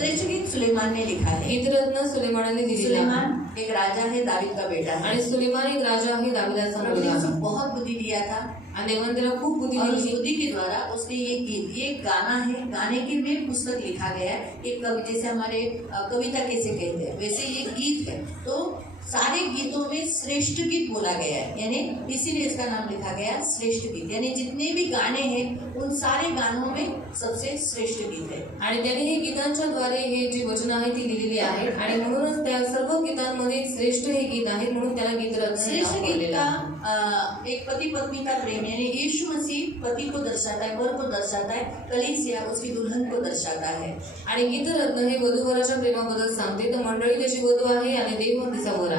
श्रेष्ठ गीत सुलेमान ने लिखा है। गीतरत्न सुलेमानाने दिलेला आहे. सुलेमान एक राजा है, दावीद का बेटा है। आणि सुलेमान एक राजा आहे, दाविदाचा प्रभु ने मुलगा. उसे बहुत बुद्धि दिया था आणि देवाने त्याला खूप बुद्धी और उस दिली. बुद्धि के द्वारा उसने ये गीत, ये गाना है, गाने की में पुस्तक लिखा गया है। एक कवि, जैसे हमारे कविता कैसे कहते हैं वैसे ये गीत है। तो सारे गीतों में श्रेष्ठ गीत बोला गया है, यानी इसीलिए इसका नाम लिखा गया श्रेष्ठ गीत। यानी जितने भी गाने हैं उन सारे गानों में सबसे श्रेष्ठ गीत है। आणि त्याने हे गीतांच्या द्वारे हे जी वचन आहे ती लिहिलेली आहेत आणि म्हणूनच त्या सर्व गीतांमध्ये श्रेष्ठ हे गीत आहे, म्हणून त्याला गीतरत्न श्रेष्ठ नाव गीत दिलेलं आहे. का एक पति पत्नी का प्रेम, यानी यीशु मसीह पति को दर्शाता है, वर को दर्शाता है, कलीसिया उसकी दुल्हन को दर्शाता है। आणि गीतरत्न हे वधूवराच्या प्रेमाबद्दल सांगते. तर मंडळी त्याची वधू आहे आणि देव तिचा वर आहे.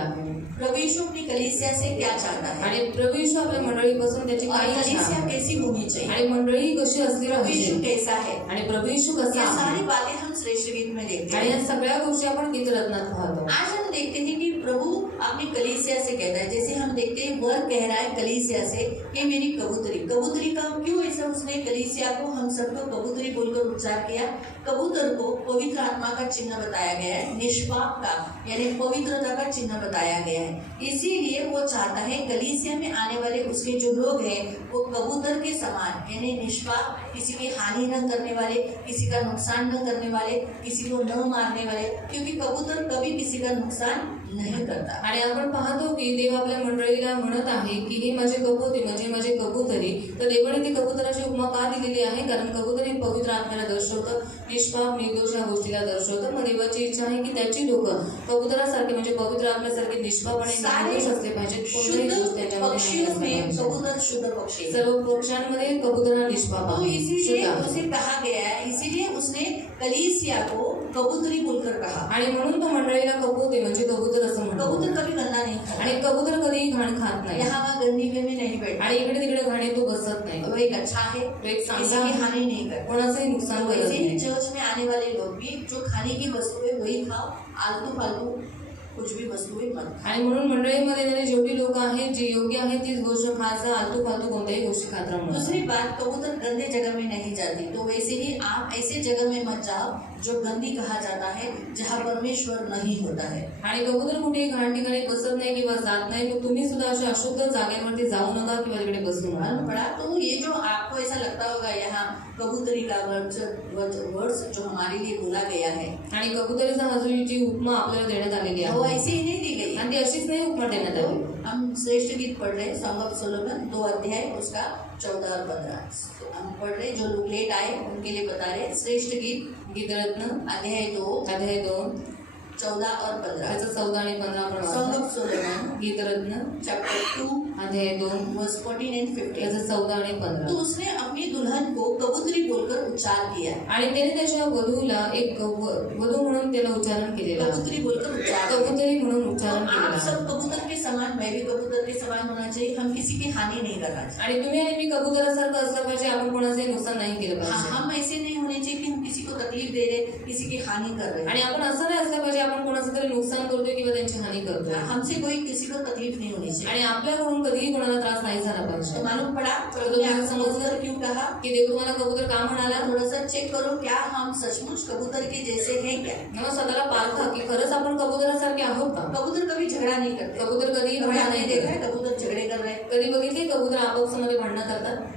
प्रभु यीशु अपनी कलीसिया से क्या चाहता है आणि प्रभू येशू आपल्या मंडळीपासून त्याची और काय इच्छा कलीसिया आहे कैसी होनी चाहिए, आणि मंडळी कशी असली प्रभु यीशु पाहिजे कैसा है, आणि प्रभू येशू ये कसा सारी आहे बातें हम श्रेष्ठ गीत में देखते आणि हैं। या सगळ्या गोष्टी आपण गीतरत्नात पाहतो. आज हम देखते हैं कि प्रभु अपनी कलीसिया से कहता है, जैसे हम देखते हैं वर कह रहा है कलीसिया से कि मेरी कबूतरी। कबूतरी का क्यों ऐसा उसने कलीसिया को, हम सबको कबूतरी बोलकर उच्चार किया। कबूतर को पवित्र आत्मा का चिन्ह बताया गया है, निष्पाप का यानी पवित्रता का चिन्ह बताया गया है। इसीलिए वो चाहता है कलीसिया में आने वाले उसके जो लोग हैं वो कबूतर के समान, यानी निष्पाप, किसी की हानि न करने वाले, किसी का नुकसान न करने वाले, किसी को न मारने वाले, क्योंकि कबूतर कभी किसी का नुकसान नहीं करता। आणि आपण पाहतो की देव आपल्या मंडळीला म्हणत आहे की हे माझे कबूतर म्हणजे माझे कबूतरी. तर देवाने ती कबुतराची उपमा का दिलेली आहे, कारण कबूतर हे पवित्र आत्म्याला दर्शवतं, निष्पाप निर्दोष या गोष्टीला दर्शवतं. मग देवाची इच्छा आहे की त्याची लोक कबुतरासारखे म्हणजे पवित्र आत्म्यासारखे निष्पाप आणि निर्दोष असले पाहिजेत. कोणत्याही गोष्ट त्याच्यामध्ये नाही पक्षियों असली में पाहिजे. कबूतर शुद्ध पक्षी है। सर्व पक्षांमध्ये कबूतर हा निष्पाप तो आहे, इसीलिए शुद्ध आहे. उसे कहा गया है, इसीलिए उसने कलीसिया को कबूतरी बोलकर कहा। आणि म्हणून तो मंडळीला कबूतर म्हणजे कबूतर असं म्हणतो. कबूतर कभी गंदा नहीं खाता, आणि कबूतर कधीही घाण खात नाही यहाँ वहाँ गंदी में नहीं बैठता, आणि इकडे तिकडे घाणे तो बसत नाही. वो एक अच्छा है, तो एक किसी चांगला की हानि नहीं करता। कोणाचंही नुकसान करत वैसे ही नाही. चर्च में आने वाले लोग भी जो खाने की वस्तु है वही खाओ, आलतू फालतू कुछ भी वस्तुएं मत खाओ। आणि म्हणून मंडळीमध्ये येणारे जेवढी लोक आहेत जी योग्य आहेत तीच गोष्ट खायचं, आलतू फालतू कोणत्याही गोष्टी खात राहू नका. दूसरी बात, कबूतर गंदे जगह में नहीं जाती, तो वैसे ही आप ऐसे जगह में मत जाओ जो गंदी कहा जाता है, जहाँ परमेश्वर नहीं होता है। आणि कबूतर कुठेही घाण ठिकाणी बसत नाही किंवा जात नाही. मग तुम्ही सुद्धा अशा अशुद्ध जागेवरती जाऊ नका किंवा तिकडे बसू नका. पड़ा तो ये जो आपको ऐसा लगता होगा यहाँ कबूतरी का वर्ड्स जो हमारे लिए बोला गया है, आणि कबुतरीचा हा जो जी उपमा आपल्याला देण्यात आलेली वो आहे ऐसे ही नहीं दी गई। आणि ती अशीच नाही उपमा देण्यात तो आली. हम श्रेष्ठ गीत पढ़ रहे हैं, सॉन्ग ऑफ सोलोमन 2 अध्याय उसका 14 और 15 तो हम पढ़ रहे, जो लोग लेट आए उनके लिए बता रहे, श्रेष्ठ गीत गीतरत्न अध्याय 2 अध्याय 2 14 और 15, त्याचं 14 आणि 15 आपण सॉन्ग वाचू. ऑफ सोलोमन गीतरत्न चैप्टर 2 अध्याय 2 वर्स 14 एंड 15। त्याचं 14 आणि 15. तो उसने अपनी दुल्हन को कबूतरी बोलकर उच्चार किया, आणि त्याने त्याच्या वधूला एक वधू म्हणून त्याला उच्चारण केलेलं आहे. कबूतरी बोलकर उच्चार किया। कबुतरी म्हणून तो उच्चारण आप केलेलं आहे. सब कबूतर के समान, मैं भी कबूतर के समान होना चाहिए, हम किसी की हानि नहीं करना चाहिए। आणि तुम्ही आणि मी कबुतरासारखं असलं पाहिजे, आपण कोणाचंही नुकसान नाही केलं हाँ, पाहिजे. हम ऐसे नहीं होने चाहिए कि हम किसी को तकलीफ दे रहे, किसी की हानि कर रहे। आणि आपण असं नाही असलं पाहिजे आपण कोणाचं तरी नुकसान करतोय किंवा त्यांची हानी करतोय. हमसे कोई किसी को तकलीफ नहीं होनी चाहिए। आणि आपल्याकडून कधीही कोणाला त्रास नाही झाला तो पाहिजे. मालूम पड़ा प्रभु ने आपको कबूतर क्यों कहा, की देव तुम्हाला कबूतर का म्हणाला. थोड़ा सा चेक करो, क्या हम सचमुच कबूतर के जैसे हैं क्या? मग स्वतःला पारखा की खरंच आपण कबुतरासारखे आहोत का. कबूतर कभी झगड़ा नहीं करते, कबूतर कधीही कभी भांडण आपने नाही देखा है करत. कबूतर झगड़े कर रहे हैं, कधी बघितले कबूतर आपापसामध्ये भांडणं करतात.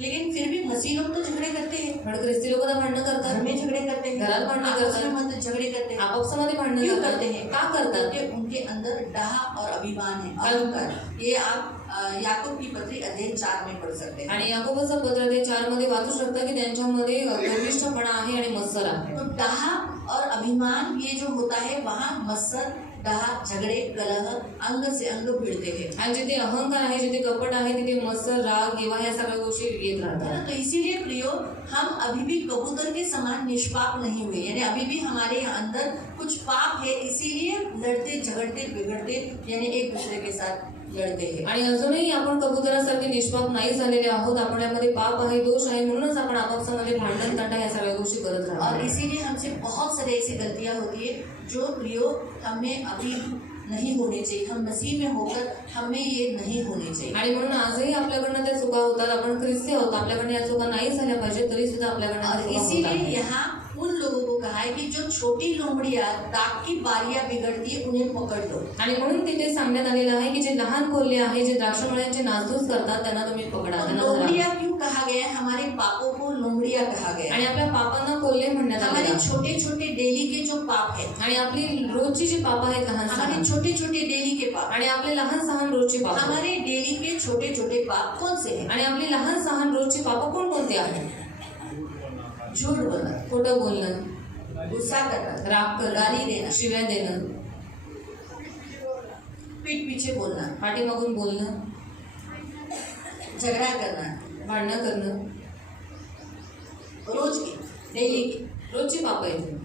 लेकिन फिर भी मसीह लोग तो झगड़े करते हैं, पण ख्रिस्ती लोक भांडणं घर करतात, में झगड़े करते हैं, घरात भांडण आपस करतात. में मत झगड़े करते हैं। आपापसामध्ये भांडणं क्यों करतात. करते हैं? का करतात. क्योंकि उनके अंदर डाह और अभिमान है, अहंकार। ये आप याकूब की पत्री अध्याय 4 में पढ़ सकते हैं। आणि याकोबाचं पत्र ते 4 मध्ये वाचू शकता की त्यांच्यामध्ये गर्विष्ठपणा आहे आणि मत्सर आहे. तो डाह और अभिमान ये जो होता है, वहाँ मत्सर, डाह, झगड़े, कलह अंग से अंग भिड़ते हैं। आणि जिथे अहंकार आहे, जिथे कपट आहे, तिथे मत्सर, राग, किंवा या सगळ्या गोष्टी येत राहतात. तो इसीलिए प्रियो, हम अभी भी कबूतर के समान निष्पाप नहीं हुए, यानी अभी भी हमारे अंदर कुछ पाप है, इसीलिए लड़ते झगड़ते बिगड़ते, यानी एक दूसरे के साथ लड़ते हैं। आणि अजूनही आपण कबुतरासारखे निष्पाप नाही झालेले आहोत. आपण यामध्ये पाप आहे, दोष आहे, म्हणूनच आपण आपापसामध्ये भांडण काटा या सगळ्या गोष्टी करत और राहतो. इसीलिए हमसे बहुत सारी ऐसी गलतियां होती है जो प्रियो हमें अभी नहीं होनी चाहिए। हम मसीह में होकर हमें ये नहीं होनी चाहिए। आणि म्हणून आजही आपल्याकडनं त्या चुका होतात. आपण ख्रिस्ती आहोत, आपल्याकडनं या चुका नाही झाल्या पाहिजे, तरी सुद्धा आपल्याकडनं और त्या चुका इसीलिए होतात. यहाँ उन लोगों को कहा है कि जो छोटी लोमड़ियां दाग की बारियां बिगड़ती है उन्हें पकड़ लो। आणि म्हणून तिथे सांगण्यात आलेलं आहे की जे लहान कोल्हे आहे जे द्राक्षमळ्यांचे नासधूस करतात त्यांना तुम्ही पकडा, तो त्यांना धरा. लोमड़ियां क्यों कहा गया है? हमारे पापों को लोमड़ियां कहा गया है। आणि आपल्या पापांना कोल्हे म्हणण्यात आले हमारे आहे. छोटे छोटे डेली के जो पाप है, आणि आपली रोजची जी पाप आहेत लहान हमारे सहान, छोटे छोटे डेली के पाप, आणि आपले लहान सहान रोजची पाप, हमारे डेली के छोटे छोटे पाप कौन से हैं? आणि आपली लहान सहान रोजची पाप कोणकोणती आहेत? झूठ बोलना, खोटं बोलणं, गुस्सा करना, राग गाली करणं, देणं, शिव्या देणं, पीठ पीछे बोलना, पाठीमागून बोलणं, झगड़ा करना, भांडणं करणं, रोज के डेली के रोजची पाप आहेत.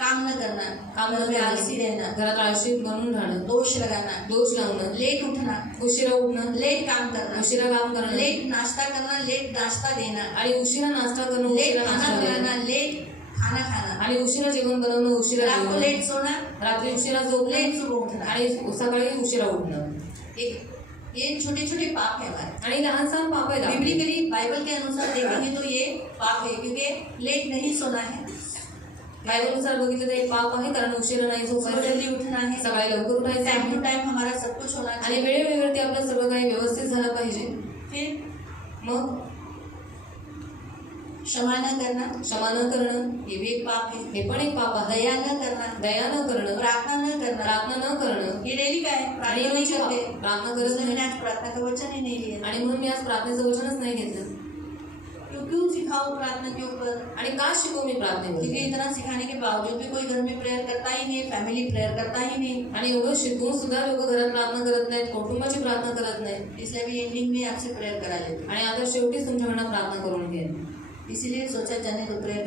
काम न करना, काम घर न में आलसी रहना, घरात आळशी बनून राहणं, दोष लगाना, दोष लावणं, लेट उठना, उशिरा उठणं, लेट काम करना, उशिरा काम करणं, लेट नाश्ता करना, लेट नाश्ता देना, आणि उशिरा नाश्ता करणं, लेट उशिरा खाना नाश्ता देणं, बनाना, लेट खाना खाना, आणि उशिरा जेवण बनवणं, उशिरा रात को जेवण, लेट सोना, रात्री उशिरा झोप, लेट सुबह उठना। आणि सकाळी उशिरा उठणं. एक ये छोटे छोटे पाप है हमारे। आणि लहान सहान पाप आहेत आपली. बिब्लिकली बाइबल के अनुसार देखेंगे तो ये पाप है, क्योंकि लेट नहीं सोना है, बायबलनुसार बघितलं तर एक पाप आहे, कारण उशिरा नाही सुबह झोपायचं, जल्दी उठना है, सकाळी लवकर उठायचं टाइम आहे, टू टाइम हमारा सब कुछ होना आणि चाहिए। वेळेवेळेवरती आपलं सर्व काही व्यवस्थित झालं पाहिजे. फिर मग क्षमा न करना, क्षमा न करणं ये भी एक पाप है। हे पण एक पाप आहे. दया न करना, दया न करणं, प्रार्थना न करना, प्रार्थना न करणं, ये डेली का है, आणि प्रार्थना नहीं रोजची पाप. करते, प्रार्थना करत इसलिए नाही, मैंने आज प्रार्थना का वचन ही नहीं लिया। आणि म्हणून मी आज प्रार्थनेचं वचनच नाही घेतलं. क्यों सिखाओ प्रार्थना के ऊपर? आणि का शिकू मी क्योंकि प्रार्थनेमध्ये? इतना सिखाने के बावजूद भी कोई घर में प्रेयर करता ही नहीं, फैमिली प्रेयर करता ही नहीं, आणि एवढं शिकून सुद्धा लोक घरात प्रार्थना करत नाहीत, कुटुंबाची प्रार्थना करत नाहीत. इसलिए अभी एंडिंग में आपसे प्रेयर करा लेते हैं। आणि आता शेवटीच तुमच्याकडनं प्रार्थना करून घे. इसीलिए सोचा जाने तो प्रेयर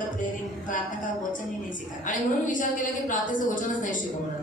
प्रार्थना का वचन ही नहीं सिखा। आणि म्हणून विचार केला की प्रार्थनेचं वचनच नाही शिकवणार.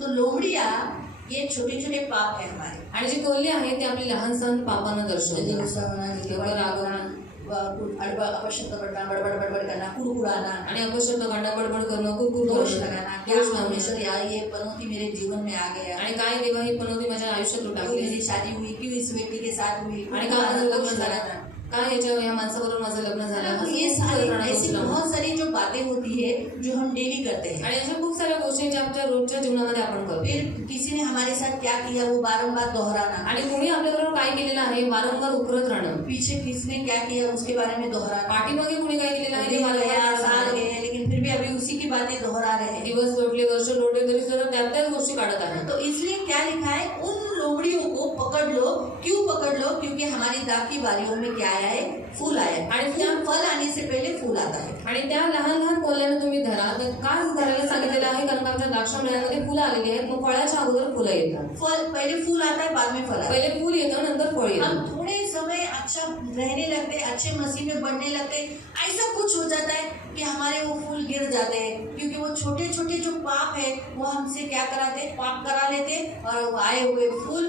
तो लोमड़ियां ये छोटे छोटे पाप है हमारे। आणि जे कोल्हे आहेत ते आपली लहान सहान पापांना जल्दी दर्शवतात. गुस्सा होना, जल्दी लवकर रागवणं, अपशब्द पढ़ना, बड़बड़ करना, कुड़कुड़ाना, आणि अपशब्द काढणं, बडबड करणं, कुरकुर दोष करणं, लगाना, क्या दोष लावणं. परमेश्वर यार ये पनौती मेरे जीवन में आ गया, आणि काय देवा ही पनौती माझ्या आयुष्यात क्यों टाकली, मेरी शादी हुई, क्यों इस व्यक्ति के साथ हुई, आणि का माझं लग्न दोष झालं, लगाना। काय या माणसाबरोबर माझं लग्न झालं, तो ये सारी ऐसी बहुत सारी जो बातें होती है जो हम डेली करते हैं। आणि अशा खूप साऱ्या गोष्टी ज्या आपल्या रोजच्या जीवनामध्ये आपण करतो. फिर किसी ने हमारे साथ क्या किया वो बारंबार दोहराना, आणि कोणी आपल्याबरोबर काय केलेलं आहे वारंवार उकरत राहणं. पीछे किसने क्या किया उसके बारे में दोहराना, पाठीमागे कोणी काय केलेलं आहे ते दिन वारंवार गया, साल सांगणं. गए, लेकिन फिर भी अभी उसी की बातें दोहरा रहे हैं। दिवस लोटले, वर्ष लोटले, तरी सुद्धा त्याच गोष्टी काढत आहे. तो इसलिए क्या लिखा है, उन लोमड़ियों को पकड़ लो। क्यों पकड़ लो? क्योंकि हमारी दाग की बारियों में क्या आया है, फूल आया है, आणि और फल आने से पहले फूल आता है। आणि त्या लहान लहान कोल्ह्यानं तुम्ही धरा. तर का धरायला सांगितलेलं आहे? कारण का आमच्या द्राक्षमळ्यामध्ये फुलं आलेली आहेत, मग फळाच्या अगोदर फुलं येतात. फल पहले फूल आता है, बाद में फल आता है। पहिले फूल येतं, नंतर फळ हम येतं. थोड़े समय अच्छा रहने लगते, अच्छे मसीह में बढ़ने लगते, ऐसा कुछ हो जाता है कि हमारे वो फूल गिर जाते हैं, क्योंकि वो छोटे छोटे जो पाप है वो हमसे क्या कराते, पाप करा लेते, और वो आए हुए फूल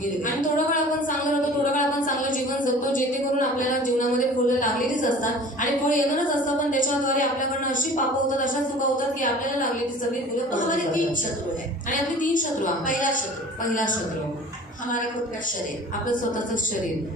गिर गए। आणि थोडा काळ आपण चांगलं राहतो, थोडा काळ आपण चांगलं जीवन जगतो, जेणेकरून आपल्याला जीवनामध्ये फुलं लागलेलीच असतात आणि फळ येणारच असतं, पण त्याच्याद्वारे आपल्याकडनं अशी पापं होतात, अशा चुका होतात की आपल्याला लागलेली सगळी फुलं तो हमारे पडून 3 जातात. शत्रु है। आणि आपले 3 शत्रू आहेत. पहला शत्रु पहिला शत्रू हमारा खुद का शरीर, आपलं स्वतःचं शरीर,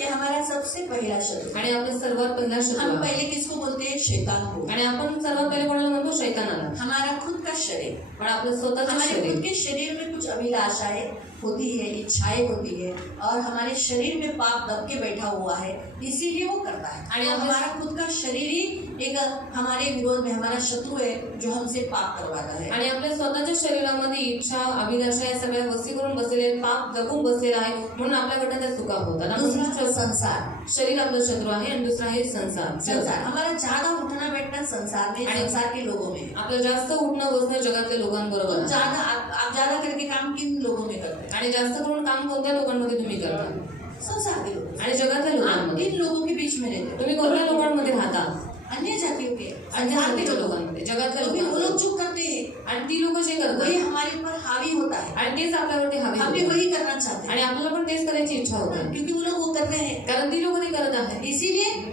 ये हमारा सबसे पहला शत्रु। आणि आपलं सर्वात पहिला शत्रू हम आहे. पहले किसको बोलते हैं, शैतान को। आणि आपण सर्वात पहिले कोणाला म्हणतो, शैतानाला. हमारा खुद का शरीर, पण आपलं स्वतःचं हमारे खुद शरीर, के शरीर में कुछ अभिलाषाएं होती है, इच्छाएं होती है, और हमारे शरीर में पाप दब के बैठा हुआ है, इसीलिए वो करता है। आणि तो आपल्या- हमारा खुद का शरीर ही एक हमारे विरोध में हमारा शत्रु है, जो हमसे पाप करवाता है। आणि आपल्या स्वतःच्या शरीरामध्ये इच्छा, अभिलाषा या सगळ्या वस्ती करून बसलेले आहेत, पाप जगून बसलेला आहे, म्हणून आपल्याकडनं त्या चुका होतात. आणि दूसरा संसार, शरीर आपलं शत्रू आहे, आणि दुसरा आहे संसार. संसार हमारा ज्यादा उठना बैठना संसार में, संसार के लोगों में। आपलं जास्त उठणं बसणं जगातल्या लोकांबरोबर आहे. ज्यादा आप ज्यादा करके काम किन लोगों में करते हैं, आणि जास्त करून काम कोणत्या लोकांमध्ये तुम्ही करता? संसार के लोग। आणि जगातल्या आप लोकांमध्ये. किन लोगों के बीच में रहते हो, तुम्ही कोणत्या लोकांमध्ये राहता? अन्य जातियों के, अन्य संसार के जातीच्या लोगों लोकांमध्ये, जगातल्या तो भी वो लोग लोकांमध्ये. जो करते हैं आणि ती लोक जे वही करतात हमारे ऊपर हावी होता है, आणि तेच आपल्यावरती हवे हम भी होतात. वही करना चाहते आणि आपल्याला पण तेच करायची इच्छा होते, हैं, क्योंकि वो लोग वो कर रहे हैं। कारण ती लोक ते करत आहेत. इसीलिए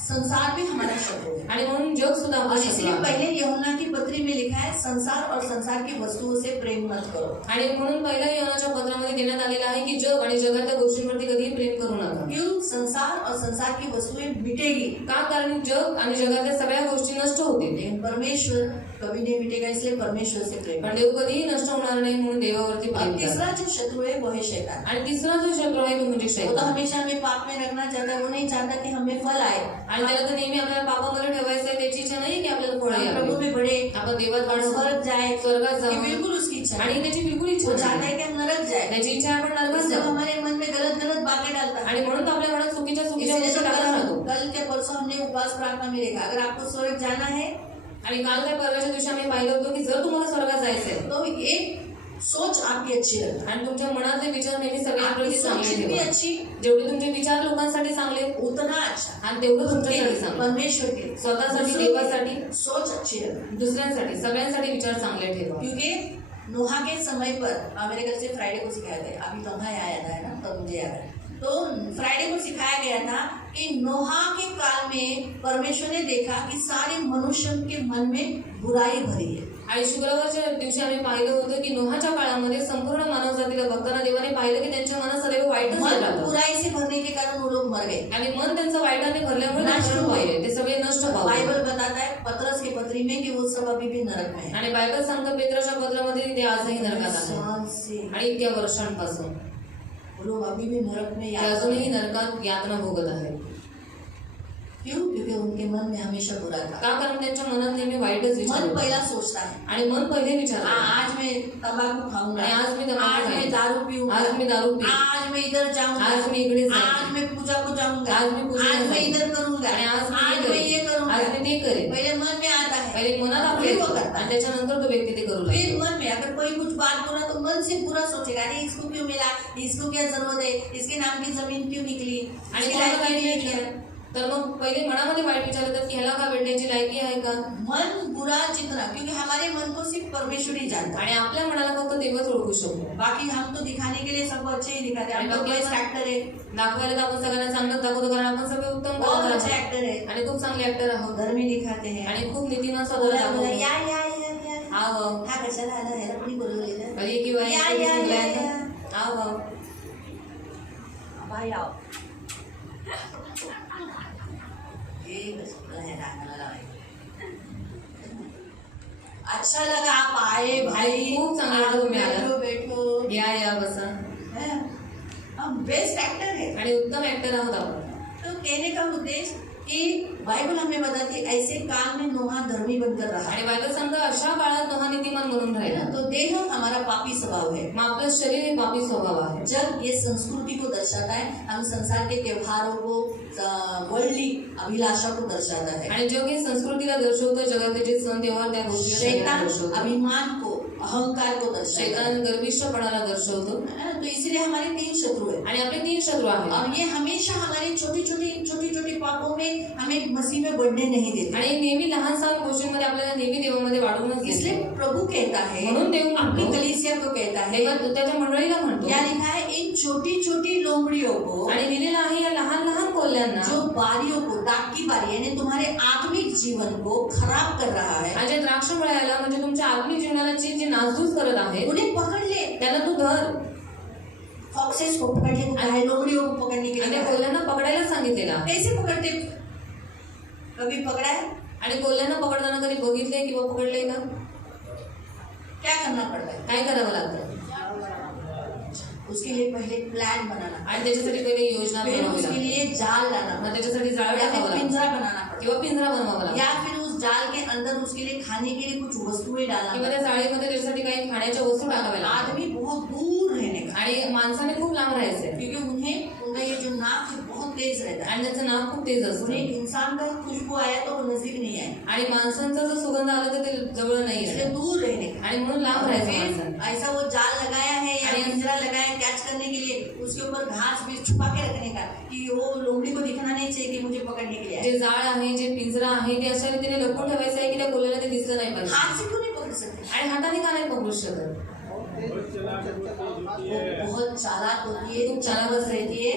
संसार भी हमारा शत्रु है। आणि म्हणून जग सुद्धा और आपला शत्रू इसलिए आहे. पहले यूहन्ना की पत्री में लिखा है संसार और संसार की वस्तुओं से प्रेम मत करो। आणि म्हणून पहिल्या योहानाच्या पत्रामध्ये देण्यात आलेलं आहे की जग आणि जगाच्या गोष्टींवरती कधीही प्रेम करू नका. क्यों? संसार और संसार की वस्तुएं मिटेगी, का? कारण जग आणि जगातल्या सगळ्या गोष्टी नष्ट होतील, लेकिन परमेश्वर कभी नहीं मिटेगा, इसलिए परमेश्वर से प्रेम पण करो। देव कधीही नष्ट होणार नाही म्हणून देवावरती और प्रेम करा. तीसरा जो शत्रु है वो है शैतान। आणि तिसरा जो शत्रू आहे तो म्हणजे वो तो शैतान. हमेशा हमें पाप में रखना चाहता है, वो नहीं चाहता कि हमें फल आए, आणि त्याला तर नेहमी आपल्याला पापामध्ये ठेवायचं आहे. त्याची इच्छा नाही की आपल्याला फळ हम यावे, प्रभु में बढ़े, आपण देवात वाढू, स्वर्ग जाए, स्वर्गात ये जाऊ. बिल्कुल उसकी इच्छा है। आणि त्याची बिलकुल इच्छा वो चाहता नाही. है कि हम नरक जाए, त्याची इच्छा आहे आपण नरकात इसलिए वो जाऊ. हमारे मन में गलत गलत बातें डालता है। आणि म्हणून तो आपल्या मनात चुकीच्या इसलिए गोष्टी तो टाकत राहतो. कल के परसों हमने उपवास प्रार्थना में देखा, अगर आपको स्वर्ग जाना है आणि काल काय परवाच्या दिवशी आम्ही पाहिलं होतं की जर तुम्हाला स्वर्गात जायचंय तो एक सोच आपकी अच्छी रखना, आणि तुमच्या मनातले विचार नेहमी सगळ्यांप्रती आपकी सोच चांगले जितनी ठेवा. अच्छी जेवढे तुमचे विचार लोकांसाठी चांगले उतना अच्छा, आणि तेवढं तुमच्यासाठी चांगलं. परमेश्वर के स्वतःसाठी, दूसरों देवासाठी, की सोच अच्छी रखना। दुसऱ्यांसाठी, सगळ्यांसाठी विचार चांगले ठेवा. क्योंकि नोहा के समय पर मेरे घर से फ्राइडे को सिखाया गया, अभी तो नोहा आया था ना, तब मुझे याद है, तो फ्राइडे को सिखाया गया था कि नोहा के काल में परमेश्वर ने देखा कि सारे मनुष्य के मन में बुराई भरी है। आणि शुक्रवारच्या दिवशी आम्ही पाहिलं होतं की नोहाच्या काळामध्ये संपूर्ण मानव जातीला बघताना देवाने पाहिलं की त्यांच्या मनात सदैव वाईटच मन राहिलं. बुराई से भरने के कारण वो लोग मर गए। आणि मन त्यांचं वाईटाने भरल्यामुळे ते नष्ट मरण हुए. पाहिले, ते सगळे नष्ट पावले. बाइबल बताता है पतरस की पत्री में कि वो सब अभी भी नरक में है। आणि बायबल सांगतं पेत्राच्या पत्रामध्ये ते आजही नरकात आहे. साल से आणि इतक्या वर्षांपासून वो लोग अभी भी नरक में ते यातना अजूनही नरकात यातना भोगत आहेत. क्यों? क्योंकि उनके मन में हमेशा बुरा था। का? कारण त्यांच्या मनात नेहमी वाईटच विचार मन होते. पहला सोचता है आणि मन पहिले विचार आज मैं तंबाकू खाऊंगा, आणि आज मी तंबाखू आज खाईन. मैं दारू पीऊंगा, आज मी दारू पी, आज मैं इधर जाऊंगा, आज मी इकडे जाईन. आज मैं पूजा को जाऊंगा, आज मी पूजेला आज मैं जाईन. इधर करूंगा, आणि आज आज मैं ये करूंगा। आज मी ते करेन. पहले मन में आता है, पहिले मनात आपले फिर वो येतं. करता है। आणि त्याच्यानंतर तो व्यक्ती ते करू फिर लागतो. मन में अगर कोई कुछ बात बोला तो मन से बुरा सोचेगा, अरे इसको क्यों मिला, इसको क्या जरूरत है, इसके नाम की जमीन क्यों निकली, आणि इसकी कोणाला लायकी काही नहीं नाही है। केलं. तर मग पहिले मनामध्ये वाईट विचार येतात की ह्याला का भेटण्याची लायकी आहे का? मन बुरा जितना, क्योंकि हमारे मन को सिर्फ परमेश्वर ही जानता है। आणि आपल्या मनाला फक्त देवच ओळखू शकतो. बाकी हम तो दिखाने के लिए सबको अच्छे ही दिखाते हैं, हम तो बेस्ट एक्टर है, दाखवायला तर आपण सगळ्यांना चांगलंच दाखवतो कारण आपण सगळे उत्तम बहुत कलाकार अच्छे आहोत. एक्टर है, आणि खूप चांगले ऍक्टर आहोत धर्मी दिखाते हैं, आणि खूप नीतिमान स्वतःला बोला बोला दाखवतो. या या या या आव हा कशाला आला, ह्याला कोणी बोलवलेलं? कधी किंवा या, या, या, या. आव भाई आओ, ये कसं है रागाला लावायचं। अच्छा लगा आप आए भाई, खूप चांगलं वाटलं तुम्ही आलात. बैठो बैठो। या बसा. हैं? हम बेस्ट एक्टर है। आणि उत्तम ऍक्टर आहोत आपण. तो कहने का उद्देश्य कि बाइबल हमें बताती है ऐसे काल में नोहा धर्मी बनकर रहा आणि बायबल सांगतं अशा काळात नोहा नीतिमान म्हणून है राहिला. ना। तो देह हमारा पापी स्वभाव है। मग आपलं शरीर हे पापी स्वभाव आहे. जब ये संस्कृति को दर्शाता है, हम संसार के त्योहारों को, वर्ल्डली अभिलाषा को दर्शाता है। आणि जग हे संस्कृतीला दर्शवतं, जगातले जे सण तेव्हार त्या गोष्टीला शैतान दर्शवतं. अभिमान को, अहंकार को दर्शाता है, शैतान गर्विष्ठपणाला दर्शवतो. है ना। तो इसलिए हमारे 3 शत्रु है आणि आपले 3 शत्रू आहेत. और ये हमेशा हमारे छोटी छोटी पापों में हमें मसीह में बढ़ने नहीं देते। आणि नेहमी लहान सहान गोष्टींमध्ये आपल्याला नेहमी देवामध्ये वाढवूनच इसलिए घेतलं. प्रभु कहता है, म्हणून देव अपनी म्हणतो, कलीसिया को कहता है, देवा त्याच्या मंडळीला म्हणतो क्या लिखा है, इन छोटी छोटी लोमड़ियों को, आणि लिहिलेलं आहे या लहान लहान कोल्ह्यांना जो बारियों को, दाग की बारी यानी तुम्हारे आत्मिक जीवन को खराब कर रहा है, आणि जे द्राक्ष मिळायला म्हणजे तुमच्या आत्मिक जीवनाची जी नासधूस करत आहे उन्हें पकड़ ले। त्यांना तू धर. फॉक्सेस को पकड़ने को कहा है, लोमड़ियों को पकड़ने के आणि लिए त्या कहा है। कोल्ह्यांना पकडायला सांगितलेलं आहे. कैसे पकड़ते, कभी पकड़ा है? आणि कोल्ह्यांना पकडताना कधी बघितले किंवा पकडले का? क्या करना पड़ता है? काय करावं लागतं? उसके लिए पहले प्लान बनाना, आणि त्याच्यासाठी पहिले योजना फिर बनवावी उसके लागते. लिए जाल लाना, मग त्याच्यासाठी जाळ या टाकावं फिर लागतं पिंजरा बनाना पड़ता किंवा पिंजरा बनवावा है, लागतो या फिर उस जाल के अंदर उसके लिए खाने के लिए कुछ वस्तुएं डालना किंवा पड़ता त्या जाळीमध्ये त्याच्यासाठी काही खाण्याच्या वस्तू टाकाव्या है। लागतात. आदमी बहुत दूर रहने का, आणि माणसाने खूप लांब राहायचंय क्योंकि उनका ये जो नाक है बहुत तेज रहता है, आणि त्याचं नाक खूप तेज असतं. उन्हें इंसान का खुशबू आया तो वो नजदीक नहीं आए, आणि माणसांचा जर सुगंध आला तर ते जवळ नाही इसलिए आहे. दूर रहने का। आणि म्हणून लांब राहायचं फिर माणसाने. ऐसा वो जाल लगाया है या आणि- पिंजरा लगाया है कैच करने के लिए, उसके ऊपर घास भी छुपा के रखने का, कि वो लोमड़ी को दिखना नहीं चाहिए कि मुझे पकड़ने के लिए आए। जे जाळ आहे, जे पिंजरा आहे, ते अशा रीतीने लपवून ठेवायचं आहे की त्या कोल्ह्याला ते दिसलं नाही पाहिजे. हाथ से क्यों नहीं पकड़ सकते? आणि हाताने का नाही पकडू शकत? वो बहुत चालाक होती है, चालाक रहती है,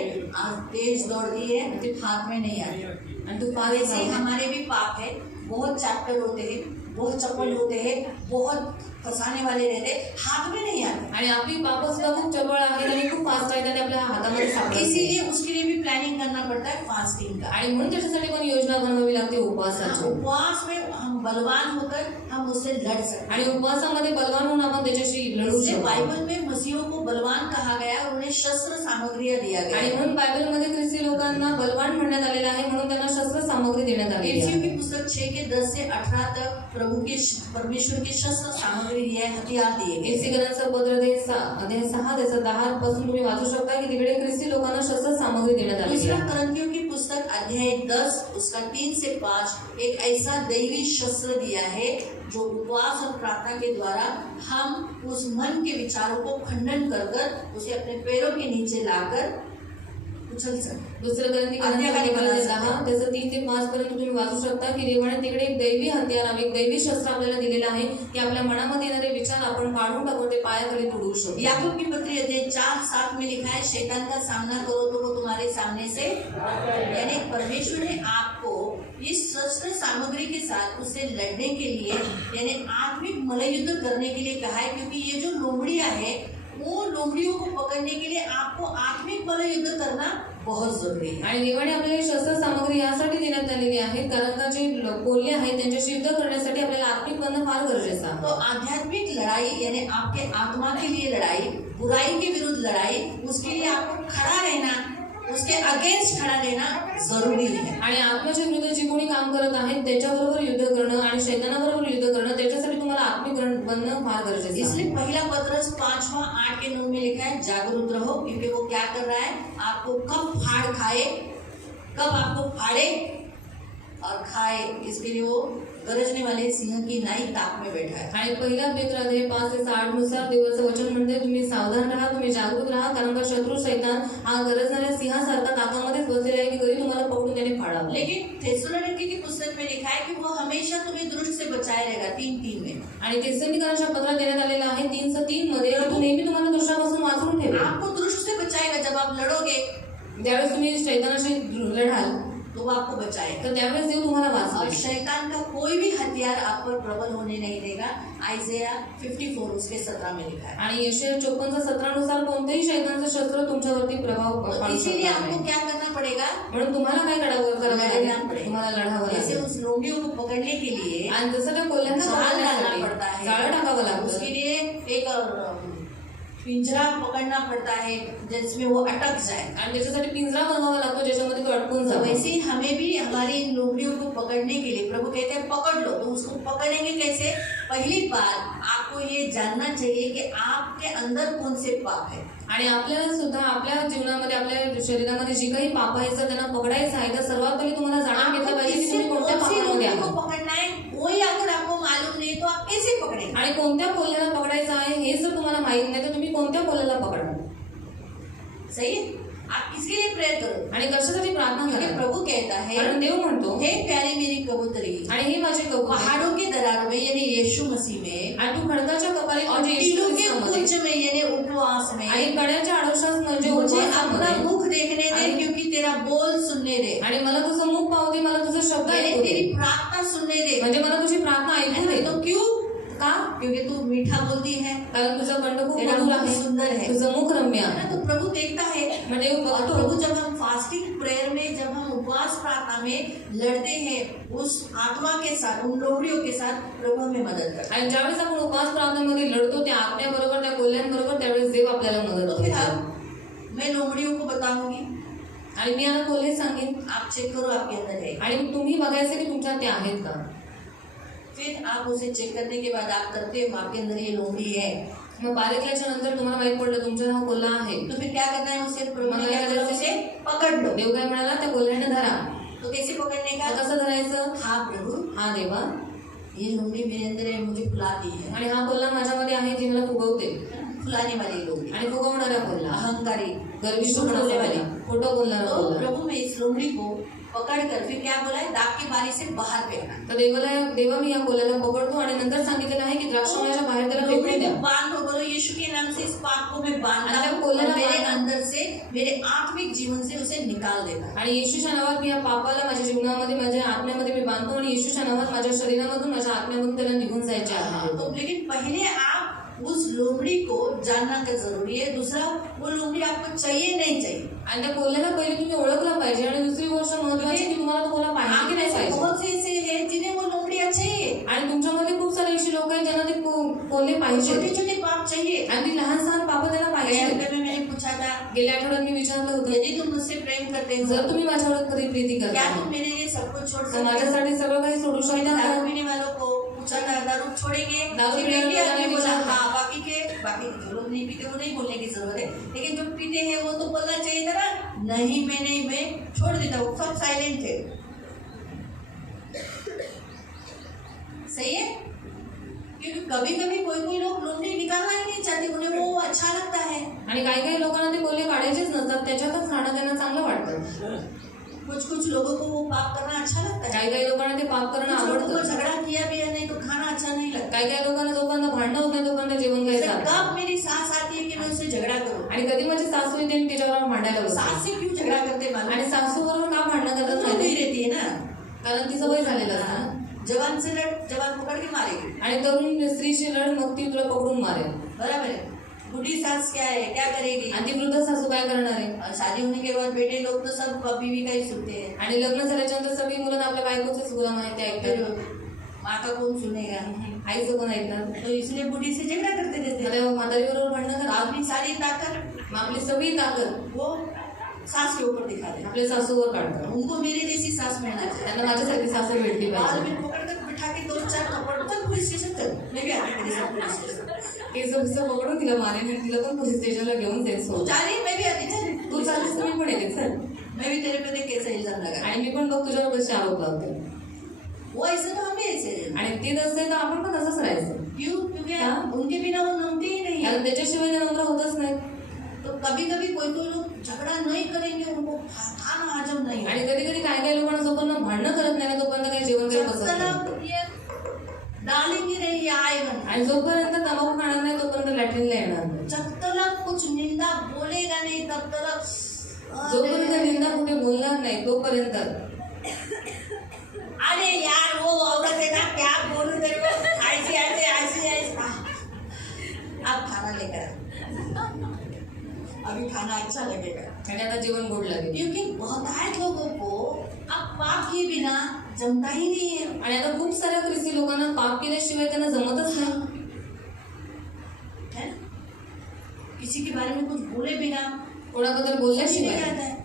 तेज दौड़ती है, हाथ में नहीं आती। आणि तू फास्ट वैसे राहा. हमारे भी पाप है, बहुत चैप्टर होते हैं, बहुत चप्पल होते हैं, बहुत फंसाने वाले रहते हैं, हाथ में नहीं आते। आणि आपली पाप सुद्धा खूप चपळ आहेत आणि खूप फास्ट आहेत आणि आपल्या हातामध्ये सापडत नाही. इसीलिए उसके लिए भी प्लानिंग करना पड़ता है फास्टिंग का। आणि म्हणून त्याच्यासाठी पण योजना बनवावी लागते उपवासाची. उपवास में हम बलवान होकर हम उससे लड़ सकते हैं। आणि उपवासामध्ये बलवान होऊन आपण त्याच्याशी लढू इसलिए शकतो. बाइबल में मसीहों को बलवान कहा गया और उन्हें शस्त्र सामग्रियां दिया गया। आणि म्हणून बायबलमध्ये ख्रिस्ती लोकांना बलवान म्हणण्यात आलेलं आहे, म्हणून त्यांना शस्त्र सामग्री देण्यात आलेली इफिसियों आहे. की पुस्तक 6:10 से 18 तक प्रभु के परमेश्वर के शस्त्र सामग्री है, हथियार दिए गए। एफिसियन्सचं पत्र अध्याय 6 त्याचा 10 पासून तुम्ही वाचू शकता की तिकडे ख्रिस्ती लोकांना शस्त्र सामग्री देण्यात आलेली दूसरा आहे. करंथियों की पुस्तक अध्याय 10 उसका 3 से 5 एक ऐसा दैवी शस्त्र दिया है जो उपवास और प्रार्थना के द्वारा हम उस मन के विचारों को खंडन कर कर उसे अपने पैरों के नीचे लाकर उछल सकते। दुसरं ग्रंथी आज्ञाकारी बना सकते. 10 त्याचं 3 ते 5 पर्यंत तुम्ही वाचू शकता की देवाने तिकडे एक दैवी हत्यार, एक दैवी शस्त्र आपल्याला दिलेलं आहे की आपल्या मनामध्ये येणारे विचार आपण काढून टाकून ते पायाखाली तुडवू शकतो. याकूब की पत्री अध्याय 4:7 में लिखा है, शैतान का सामना करो तो वो तुम्हारे सामने से, यानी परमेश्वर ने आपको इस शस्त्र सामग्री के साथ उससे लड़ने के लिए यानी आत्मिक मल्लयुद्ध करने के लिए कहा है, क्योंकि ये जो लोमड़ियां है वो लोमड़ियों को पकड़ने के लिए आपको आत्मिक मल्लयुद्ध करना बहुत जरूरी है। आणि देवाने आपल्याला शस्त्र सामग्री यासाठी देण्यात आलेली आहे कारण का जे कोल्हे आहेत त्यांच्याशी युद्ध करण्यासाठी आपल्याला आत्मिक बनणं फार गरजेचं आहे. तो आध्यात्मिक लड़ाई यानी आपके आत्मा के लिए लड़ाई, बुराई के विरुद्ध लड़ाई, उसके लिए आपको खड़ा रहना, उसके अगेंस्ट खड़ा रहना जरूरी है। आणि आत्म्याच्या विरुद्ध जे कोणी काम करत आहेत त्याच्याबरोबर युद्ध करणं आणि शैतानाबरोबर युद्ध करणं त्याच्यासाठी तुम्हाला आत्मिक बनणं फार गरजेचं आहे. इसलिए पहला पत्रस 5:8 में लिखा है, जागरूक रहो, क्योंकि वो क्या कर रहा है, आपको कब फाड़ खाए, कब आपको फाड़े और खाए, इसके लिए वो गरजने वाले सिंह की नाई ताक में बैठा है। आणि पहिला पेत्र अध्याय 5 ते 8 नुसार देवाचं वचन म्हणते तुम्ही सावधान राहा, तुम्ही जागरूक राहा, कारण का शत्रू शैतान हा गरजणाऱ्या सिंहासारखा ताकामध्येच बसलेला आहे की कधी तुम्हाला पकडून त्याने फाडावं. लेकिन थेसलोनिकी की पुस्तक में लिखा है कि वो हमेशा तुम्हें दुष्ट से बचाए रहेगा, 3:3 में। आणि तेसलोनिकरांच्या पत्रात देण्यात आलेलं आहे 3:3 मध्ये की तो नेहमी तुम्हाला दुष्टापासून वाचवून ठेवेल. आपको दुष्ट से बचाएगा, जब आप लड़ोगे ज्यावेळेस तुम्ही शैतानाशी लढाल तो वो आपको बचाएगा। तर त्यावेळेस देव तुम्हाला और वाचवेल. शैतान का कोई भी हथियार आप पर प्रबल होने नहीं देगा। आइज़ाया 54 उसके 17 में लिखा है। आणि यशाया 54:17 नुसार कोणतेही शैतानचं शस्त्र तुमच्यावरती प्रभाव तो पाडू इसीलिए शकणार आपको नाही. क्या करना पड़ेगा, म्हणून तुम्हाला काय करावं लढायला लागेल, पडेल. तुम्हाला लढावं जैसे लागेल. उस लोमड़ियों को पकड़ने के लिए आणि तसं त्या कोल्ह्यांना जाळ पकडण्यासाठी डालना पड़ता है, जाळं टाकावं लागतं. उसके लिए एक पिंजरा पकड़ना पड़ता है जिसमें वो अटक जाए। आणि त्याच्यासाठी पिंजरा बनवावा लागतो ज्याच्यामध्ये तो अटकून तो जातो. वैसे ही हमें भी हमारी इन लोमड़ियों को पकड़ने के लिए प्रभु कहते हैं पकड़ लो। तो उसको पकड़ेंगे कैसे? पहली बात आपको ये जानना चाहिए कि आपके अंदर कौन से पाप है। आणि आपल्याला सुद्धा आपल्या जीवनामध्ये आपल्या शरीरामध्ये जी काही पाप आहेत जर त्यांना पकडायचं आहे तर सर्वात पहिले तुम्हाला जाणून घेतलं पाहिजे की तुम्ही कोणत्या कौन सी पापामध्ये लोमड़ी को आहात. पकड़ना है, वही अगर आपको मालूम नहीं तो आप कैसे पकड़ेंगे? आणि कोणत्या कोल्ह्याला पकडायचं आहे हे जर तुम्हाला माहित नाही तर तुम्ही कोणत्या कोल्ह्याला पकडणार. सही है? आप किसके लिए प्रेयर करो? आणि कशासाठी प्रार्थना क्योंकि करा, प्रभु कहता है, कारण देव म्हणतो हे प्यारी मेरी कबूतरी, आणि हे माझे कबूतर पहाड़ों के दरारों में यानी यीशु मसीह में, आणि तू खडकाच्या कपालीत और म्हणजे येशू टीलों के ख्रिस्तामध्ये कुंज में यानी उपवास में, आणि कड्याच्या आडोशास म्हणजे मुझे अपना उपवासामध्ये, मुख देखने दे, क्योंकि तेरा बोल सुनने दे, आणि मला तुझं मुख पाहू दे, मला तुझे शब्द यानी ऐकू दे, तेरी प्रार्थना सुनने दे। म्हणजे मला तुझी प्रार्थना ऐकू दे. तो क्यों? का? क्योंकि तू मीठा बोलती है, कारण तुझं कंठ खूप तेरा मधुर मुख आहे, सुंदर है, तुझं मुख रम्य है आहे. ना? तो प्रभु देखता है। म्हणजे देव और बघतो. प्रभु जब हम फास्टिंग प्रेयर में, जब हम उपवास प्रार्थना में लड़ते हैं उस आत्मा के साथ, उन लोमड़ियों के साथ, प्रभु हमें मदद करता है। आणि ज्यावेळेस आपण उपवास प्रार्थनेमध्ये लढतो त्या आत्म्याबरोबर त्या कोल्ह्यांबरोबर त्यावेळेस देव आपल्याला मदत तो फिर करतो. अब मैं लोमड़ियों को बताऊंगी, आणि मी यांना कोल्हे सांगेन आप चेक करो आपके अंदर है। आणि तुम्ही बघायचं की तुमच्यात ते आहेत का. फिर आप उसे चेक करने के बाद आप करते हो, आपके अंदर ये लोमड़ी है, मग बारीकल्याच्या नंतर तुम्हाला माहित पडलं तुमचा हा कोल्हा आहे. तो फिर क्या करना है? उसे प्रभु ने क्या करा? उसे पकड़ लो। देव काय म्हणाला, त्या कोल्ह्याने धरा. तो कैसे पकड़ने का? मग कसं धरायचं? हाँ प्रभु, हा देवा, ये लोमड़ी मेरे अंदर है, मुझे फुलाती है, आणि हा कोल्हा माझ्यामध्ये आहे जी मला फुगवते. फुलाने वाली लोमड़ी, आणि फुगवणारा कोल्हा, अहंकारी, गर्विष्ठ बोलने बोलने वाली। वाला, खोटं बोलणारा तो कोल्हा. प्रभु में इस लोमड़ी को पकड़ कर फिर क्या बोला है? दाग की बारी से बाहर फेंकना। तर देवा मी या कोल्ह्याला पकडतो आणि नंतर सांगितलेलं आहे की द्राक्षमळ्याच्या बाहेर त्याला फेकून लोमड़ी द्या. को बांधो, बोलो यीशु के नाम से इस पाप को मैं बांधता आणि त्या हूं कोल्ह्याला और मेरे बांधा. अंदर से मेरे आत्मिक जीवन से उसे निकाल देता है। आणि येशूच्या नावात मी या पापाला माझ्या जीवनामध्ये माझ्या आत्म्यामध्ये मी बांधतो आणि येशूच्या नावात माझ्या शरीरामधून माझ्या आत्म्यामधून त्याला निघून जायचे आज्ञा देतो. तो लेकिन पहले आप उस लोमड़ी को जानना का जरूरी है। दूसरा, वो लोमड़ी आपको चाहिए नहीं चाहिए। आणि त्या कोल्ह्याला पहिले तुम्ही ओळखला पाहिजे आणि दुसरी गोष्ट महत्वाची की तुम्हाला तो कोल्हा पाहिजे की नाही पाहिजे. बहुत से ऐसे हैं जिन्हें वो लोमड़ियाँ चाहिए, आणि तुमच्यामध्ये खूप सारे अशी लोक आहेत ज्यांना ते कोल्हे पाहिजे छोटे छोटे पाप चाहिए। आणि ती लहान सहान पाप त्यांना गए पाहिजे. हफ्ते में मैंने पूछा था, गेल्या आठवड्यात मी विचारलं होतं, यदि तुम मुझसे प्रेम करते हो, जर तुम्ही माझ्यावर खरी प्रीती क्या करता तुम मेरे लिए सब कुछ छोड़ तर सकते हो? माझ्यासाठी सगळं काही सोडू मैंने शकता दारू का? पीने वालों को पूछा था, दारू छोड़ेंगे? दारू सिर्फ पीने एक ही वालों आदमी ने बोला पूछा। हाँ, बाकी जो लोग नहीं पीते वो नहीं बोलने की जरूरत है, लेकिन जो पीते हैं वो तो बोलना चाहिए था ना, नहीं मैं छोड़ देता हूँ। सब साइलेंट थे। सही है, क्योंकि कभी कभी कोई लोग लोमड़ी निकालना ही नहीं चाहते, उन्हें वो अच्छा लगता है। आणि काही काही लोकांना ते कोल्हे काढायचेच नसतात, त्याच्यातच खाणं त्यांना चांगलं वाटतं. कुछ लोगों को वो पाप करना अच्छा लगता है। काही काही लोकांना ते पाप करणं कुछ लोगों को आवडतं. झगड़ा किया भी है नहीं तो खाना अच्छा नहीं लगता। काही काही लोकांना जोपर्यंत भांडणं होत नाही तोपर्यंत जेवण काही जात नाही. कब मेरी सास आती है कि मैं उससे झगड़ा करूं? आणि कधी माझी सासू येते आणि तिच्यावर भांडायला बसते. सास से क्यों झगड़ा करते मालूम? आणि सासूबरोबर का भांडणं करत तो नाही? नहीं रहती है ना। कारण तिचं वय झालेलं असतं ना. जवान से लड़, जवान पकड़ के मारेगी, आणि तरुण स्त्रीशी लढ मग ती तुला पकडून मारेल. बराबर है। बूढ़ी सास क्या है, क्या करेगी? आणि ती वृद्ध सासू काय करणार आहे? और शादी होने के बाद बेटे लोग तो सब बीवी का ही सुनते हैं। आणि लग्न झाल्याच्या नंतर सगळी मुलं आपल्या बायकोचेच गुलाम आहेत, ते फिर ऐकतात. माँ का कौन सुनेगा? आईचं कोण ऐकणार? तो इसलिए बूढ़ी से झगड़ा करते रहते हैं। आता म्हातारी बरोबर भांडणं तो करतात. अपनी सारी ताकत मग आपली सगळी ताकद वो सास के ऊपर दिखा दे। आपल्या सासूवर काढतात. उनको मेरे जैसी सास मिलना चाहिए। त्यांना माझ्यासारखी सासू भेटली बाद पाहिजे. में पकड़ कर बिठा के 2-4 थप्पड़, चल पुलिस स्टेशन चल, मैं भी आती तेरे साथ पुलिस स्टेशन। केस बिसं पकडून तिला मारेन आणि तिला पण पोलीस स्टेशनला घेऊन जाईल तू सोड. जा रही, मैं भी आती, चल तू चालीस तर मी पण येते चल. मैं भी तेरे पे देख कैसा इल्जाम लगा। आणि मी पण बघ तुझ्यावर कसे आरोप लावते. वो ऐसे तो हम भी ऐसे हैं। आणि ते नसते तर आपण पण तसंच राहायचं. क्यों? क्योंकि हाँ। उनके बिना वो नमते ही नहीं है। कारण त्याच्याशिवाय ते नम्र होतच नाही. तो कभी कभी कोई लोग झगड़ा नहीं करेंगे, उनको खाना हजम नहीं है। आणि कधी कधी काय काय लोकांना जोपर्यंत भांडणं करत नाही ना तोपर्यंत काही जेवण काही जब पसंत नाही. तक ये डालेंगे नहीं, ये आएगा नहीं। आणि जोपर्यंत तंबाखू खाणार नाही तोपर्यंत लॅट्रिनला येणार नाही. जब तक कुछ निंदा बोलेगा नहीं तब तक जोपर्यंत निंदा कुठे बोलणार नाही तोपर्यंत अरे यार वो औरत है ना, क्या बोलूं तेरे को, ऐसी ऐसे ऐसी ऐसी। अब खाना लेकर अभी खाना अच्छा लगेगा, आणि आता जेवण गोड लागेल. क्योंकि बहुतायत लोगों को अब पाप के बिना जमता ही नहीं है। आणि आता खूप साऱ्या ख्रिस्ती लोकांना पाप केल्याशिवाय त्यांना जमतच नाही. है ना? किसी के बारे में कुछ बोले बिना कोणाबद्दल नहीं बोलल्याशिवाय. आता है।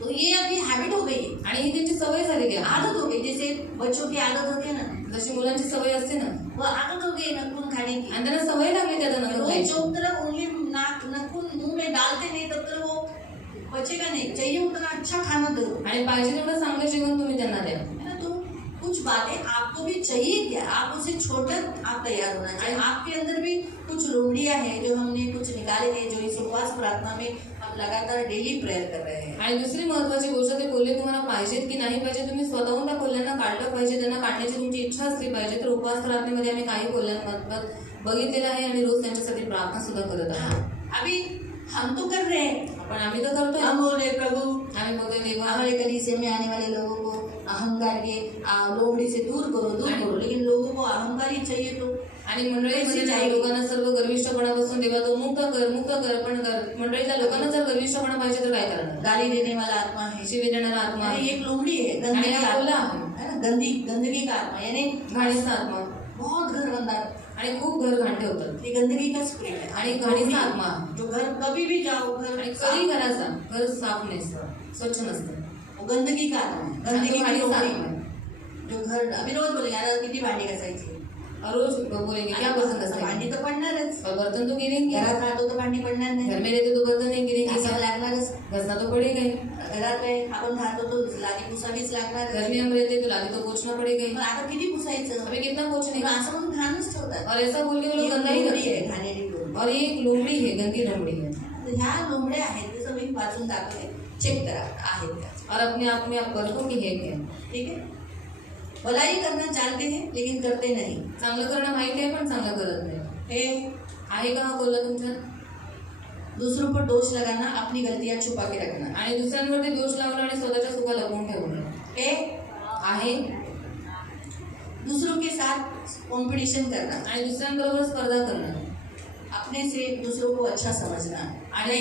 तो ये अपनी हैबिट हो गई है, आणि ही त्यांची सवय झालेली आहे. आदत हो गई। जैसे बच्चों की आदत होती है ना, जशी मुलांची सवय असते ना, वो आदत हो गई नखून खाने की। आणि त्यांना सवय लागली त्याला नखर रोज खायची. जो तरफ उंगली नखून मुंह में डालते नहीं तब तक वो बचेगा नहीं। चाहिए उतना अच्छा खाना दो, आणि पाहिजे तेवढं चांगलं जेवण तुम्ही त्यांना द्या. है ना। तो कुछ बातें आपको भी चाहिए क्या, आप उसे छोड़कर आप तैयार होना चाहिए। आपके अंदर भी कुछ लोमड़ियाँ हैं जो हमने कुछ निकाले हैं, जो इस उपवास प्रार्थना में हम लगातार डेली प्रेयर कर रहे हैं। आणि दुसरी महत्वाची गोष्ट, ते कोल्हे तुम्हाला पाहिजेत की नाही पाहिजे, तुम्ही स्वतःहून त्या कोल्ह्यांना काढलं पाहिजे. त्यांना काढण्याची तुमची इच्छा असली पाहिजे. तर उपवास प्रार्थनेमध्ये आम्ही काही कोल्ह्यांमार्फत बघितलेलं आहे आणि रोज त्यांच्यासाठी प्रार्थना सुद्धा करत आहोत. अभी हम तो कर रहे हैं, पण आम्ही तर करतोय. हम बोले प्रभु आम्ही बोलतोय देवा, हमारे कलीसिया में आने वाले लोगों को अहंकार के लोमड़ी से दूर करो। लेकिन लोगों को अहंकार ही चाहिए तो। आणि मंडळीमध्ये काही लोकांना सर्व गर्विष्ठपणापासून देवा तो मुक्त कर. पण मंडळीतल्या लोकांना जर गर्विष्ठपणा पाहिजे तर काय करणार? गाली देने वाला आत्मा है, शिवी देणारा आत्मा यानी आहे. एक लोमड़ी है, आणि गंदगी हा का कोल्हा आत्मा आहे. है ना, गंदगी का आत्मा, यानी घाणीचा आत्मा. बहुत घर गंदा, आणि खूप घर घाणटे होतात. ये गंदगी का स्पिरिट है। आणि घाणीचा आत्मा, जो घर कभी भी जाओ, घर आणि कधी घराचा घर साफ नसतं, स्वच्छ नसतं. वो गंदगी का आत्मा है, आणि गंदगी तो की घाणीचा लोमड़ी आत्मा है। आहे. जो घर अभी रोज बोलेंगे यार किती भांडी घासायची, और रोज बोलेंगे क्या बर्तन घसते भांडी हैं? तर पडणारच। और बर्तन तो गिरेंगे. घरात राहतो तर भांडी पडणार घर नाही, में रहते तो बर्तन नहीं गिरेंगे, घासावं लागणारच। घसना तो पड़ेगा ही. घरात आहे, आपण राहतो तो लादी पुसावीच लागणार। घर में हम रहते तो लादी तो पोछना पड़ेगा ही. पण आता किती पुसायचं, अभी कितना पोछने पण का. असं म्हणून घाणच ठेवतात। और ऐसा बोल के वो लोग ही गंदा ही लोमड़ी करते आहे, हैं. घाणेरडी लोमड़ी। और ये एक लोमड़ी है, गंदी लोमड़ी है. तर ह्या लोमड्या आहेत, ते सगळी वाचून दाखवते, चेक करा आहेत त्या, और अपने आप में आप परखो की है क्या. ठीक है। भलाई करना जानते हैं लेकिन करते नहीं। चांगलं करणं माहिती आहे पण चांगलं करत नाही. हे आहे का हा कोल्हा तुमच्यात? दूसरों पर दोष लगाना, अपनी गलतियां छुपा के रखना, आणि दुसऱ्यांवरती दोष लावणं आणि स्वतःच्या चुका लपवून ठेवणं ए आहे. दूसरों के साथ कंपटीशन करना, आणि दुसऱ्यांबरोबर स्पर्धा करणं अपने से दूसरों को अच्छा समझना, आणि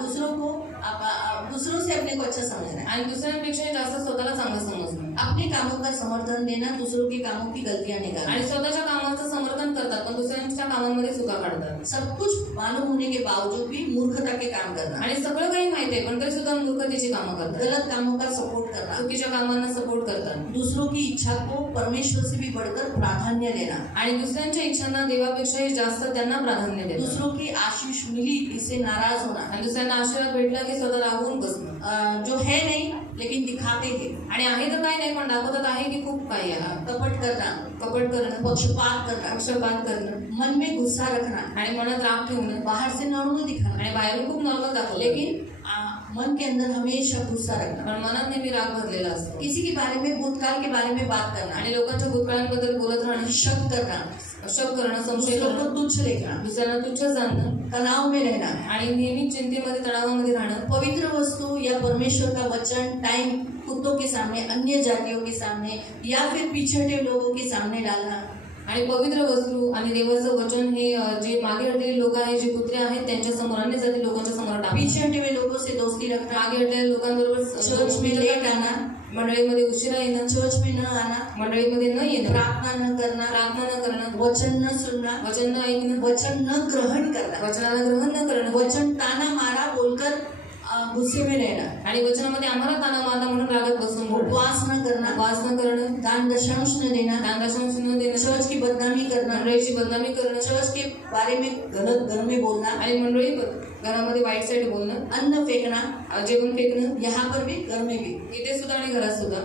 दूसरों से अपने को अच्छा समझना, आणि दुसऱ्यांपेक्षा जास्त स्वतःला चांगलं समजणं. अपने कामों का समर्थन देना, दूसरों के कामों की गलतियां निकालना. आणि स्वतःच्या कामाचं समर्थन करतात पण दुसऱ्यांच्या कामांमध्ये चुका काढतात. सब कुछ मालूम होने के बावजूद भी मूर्खता के काम करना, आणि सगळं काही माहिती आहे पण तरी सुद्धा मूर्खतेची कामं करतात. गलत कामों का सपोर्ट करना, चुकीच्या कामांना सपोर्ट करतात. दूसरों की इच्छा को परमेश्वर से भी बढ़कर प्राधान्य देना, आणि दुसऱ्यांच्या इच्छांना देवापेक्षाही जास्त त्यांना प्राधान्य देतात. दूसरों की आशीष मिली इससे नाराज होना, आणि दुसऱ्यांना आशीर्वाद भेटला की स्वतः राहून बसणं. जो है नहीं लेकिन दिखाते हैं, आणि आहे तर काही नाही पण दाखवतात आहे की खूप काही आहे. कपट करना, कपट करणं, पक्षपात करना, पक्षपात करणं, मन में गुस्सा रखना, आणि मनात राग ठेवणं, बाहर से नॉर्मल दिखाना आणि बाहेरून खूप नॉर्मल दाखवलं लेकिन मन के अंदर हमेशा गुस्सा रखना, पण मनात नेहमी राग भरलेला असतो. किसी के बारे में भूतकाल के बारे में बात करना, आणि लोकांच्या भूतकाळांबद्दल बोलत राहणं, शक करना, शक करणं, संशय दूसरों करणं, को तुच्छ देखना, दुसऱ्यांना तुच्छ जाणणं, तनाव में रहना, आणि नेहमी चिंतेमध्ये तणावामध्ये राहणं. पवित्र वस्तु या परमेश्वर का वचन टाइम कुत्तों के सामने, अन्य जातियों के सामने या फिर पिछड़े लोगों के सामने डालना, आणि पवित्र वस्तू आणि देवाचं वचन हे जे मागे हटलेले लोक आहेत, जे कुत्रे आहेत त्यांच्या समोर, अन्य जाती लोकांच्या समोर टाकणं. पीछे हटे हुए लोगों से दोस्ती रखना, मागे हटलेल्या लोकांबरोबर चर्च में लेट आना, मंडळीमध्ये उशिरा येणं, चर्च में न आना, मंडळीमध्ये न येणं, प्रार्थना न करना, प्रार्थना न करणं, वचन न सुनना, वचन न ऐकणं, वचन न ग्रहण करना, वचनाला ग्रहण न करणं, वचन ताना मारा बोलकर गुस्से में रहना, आणि वचनामध्ये आम्हाला ताना मारला म्हणून रागात बसून बोलणं, उपवास न करना, उपवास न करणं, दान दशांश न देना, दानदशांश न देणं, चर्च की बदनामी करना, मंडळीची बदनामी करणं, चर्च के बारे में गलत घर में बोलना, आणि मंडळी घरामध्ये वाईट साईड बोलणं, अन्न फेंकना, जेवण फेकणं, यहाँ पर भी घर में भी, इथे सुद्धा आणि घरात सुद्धा,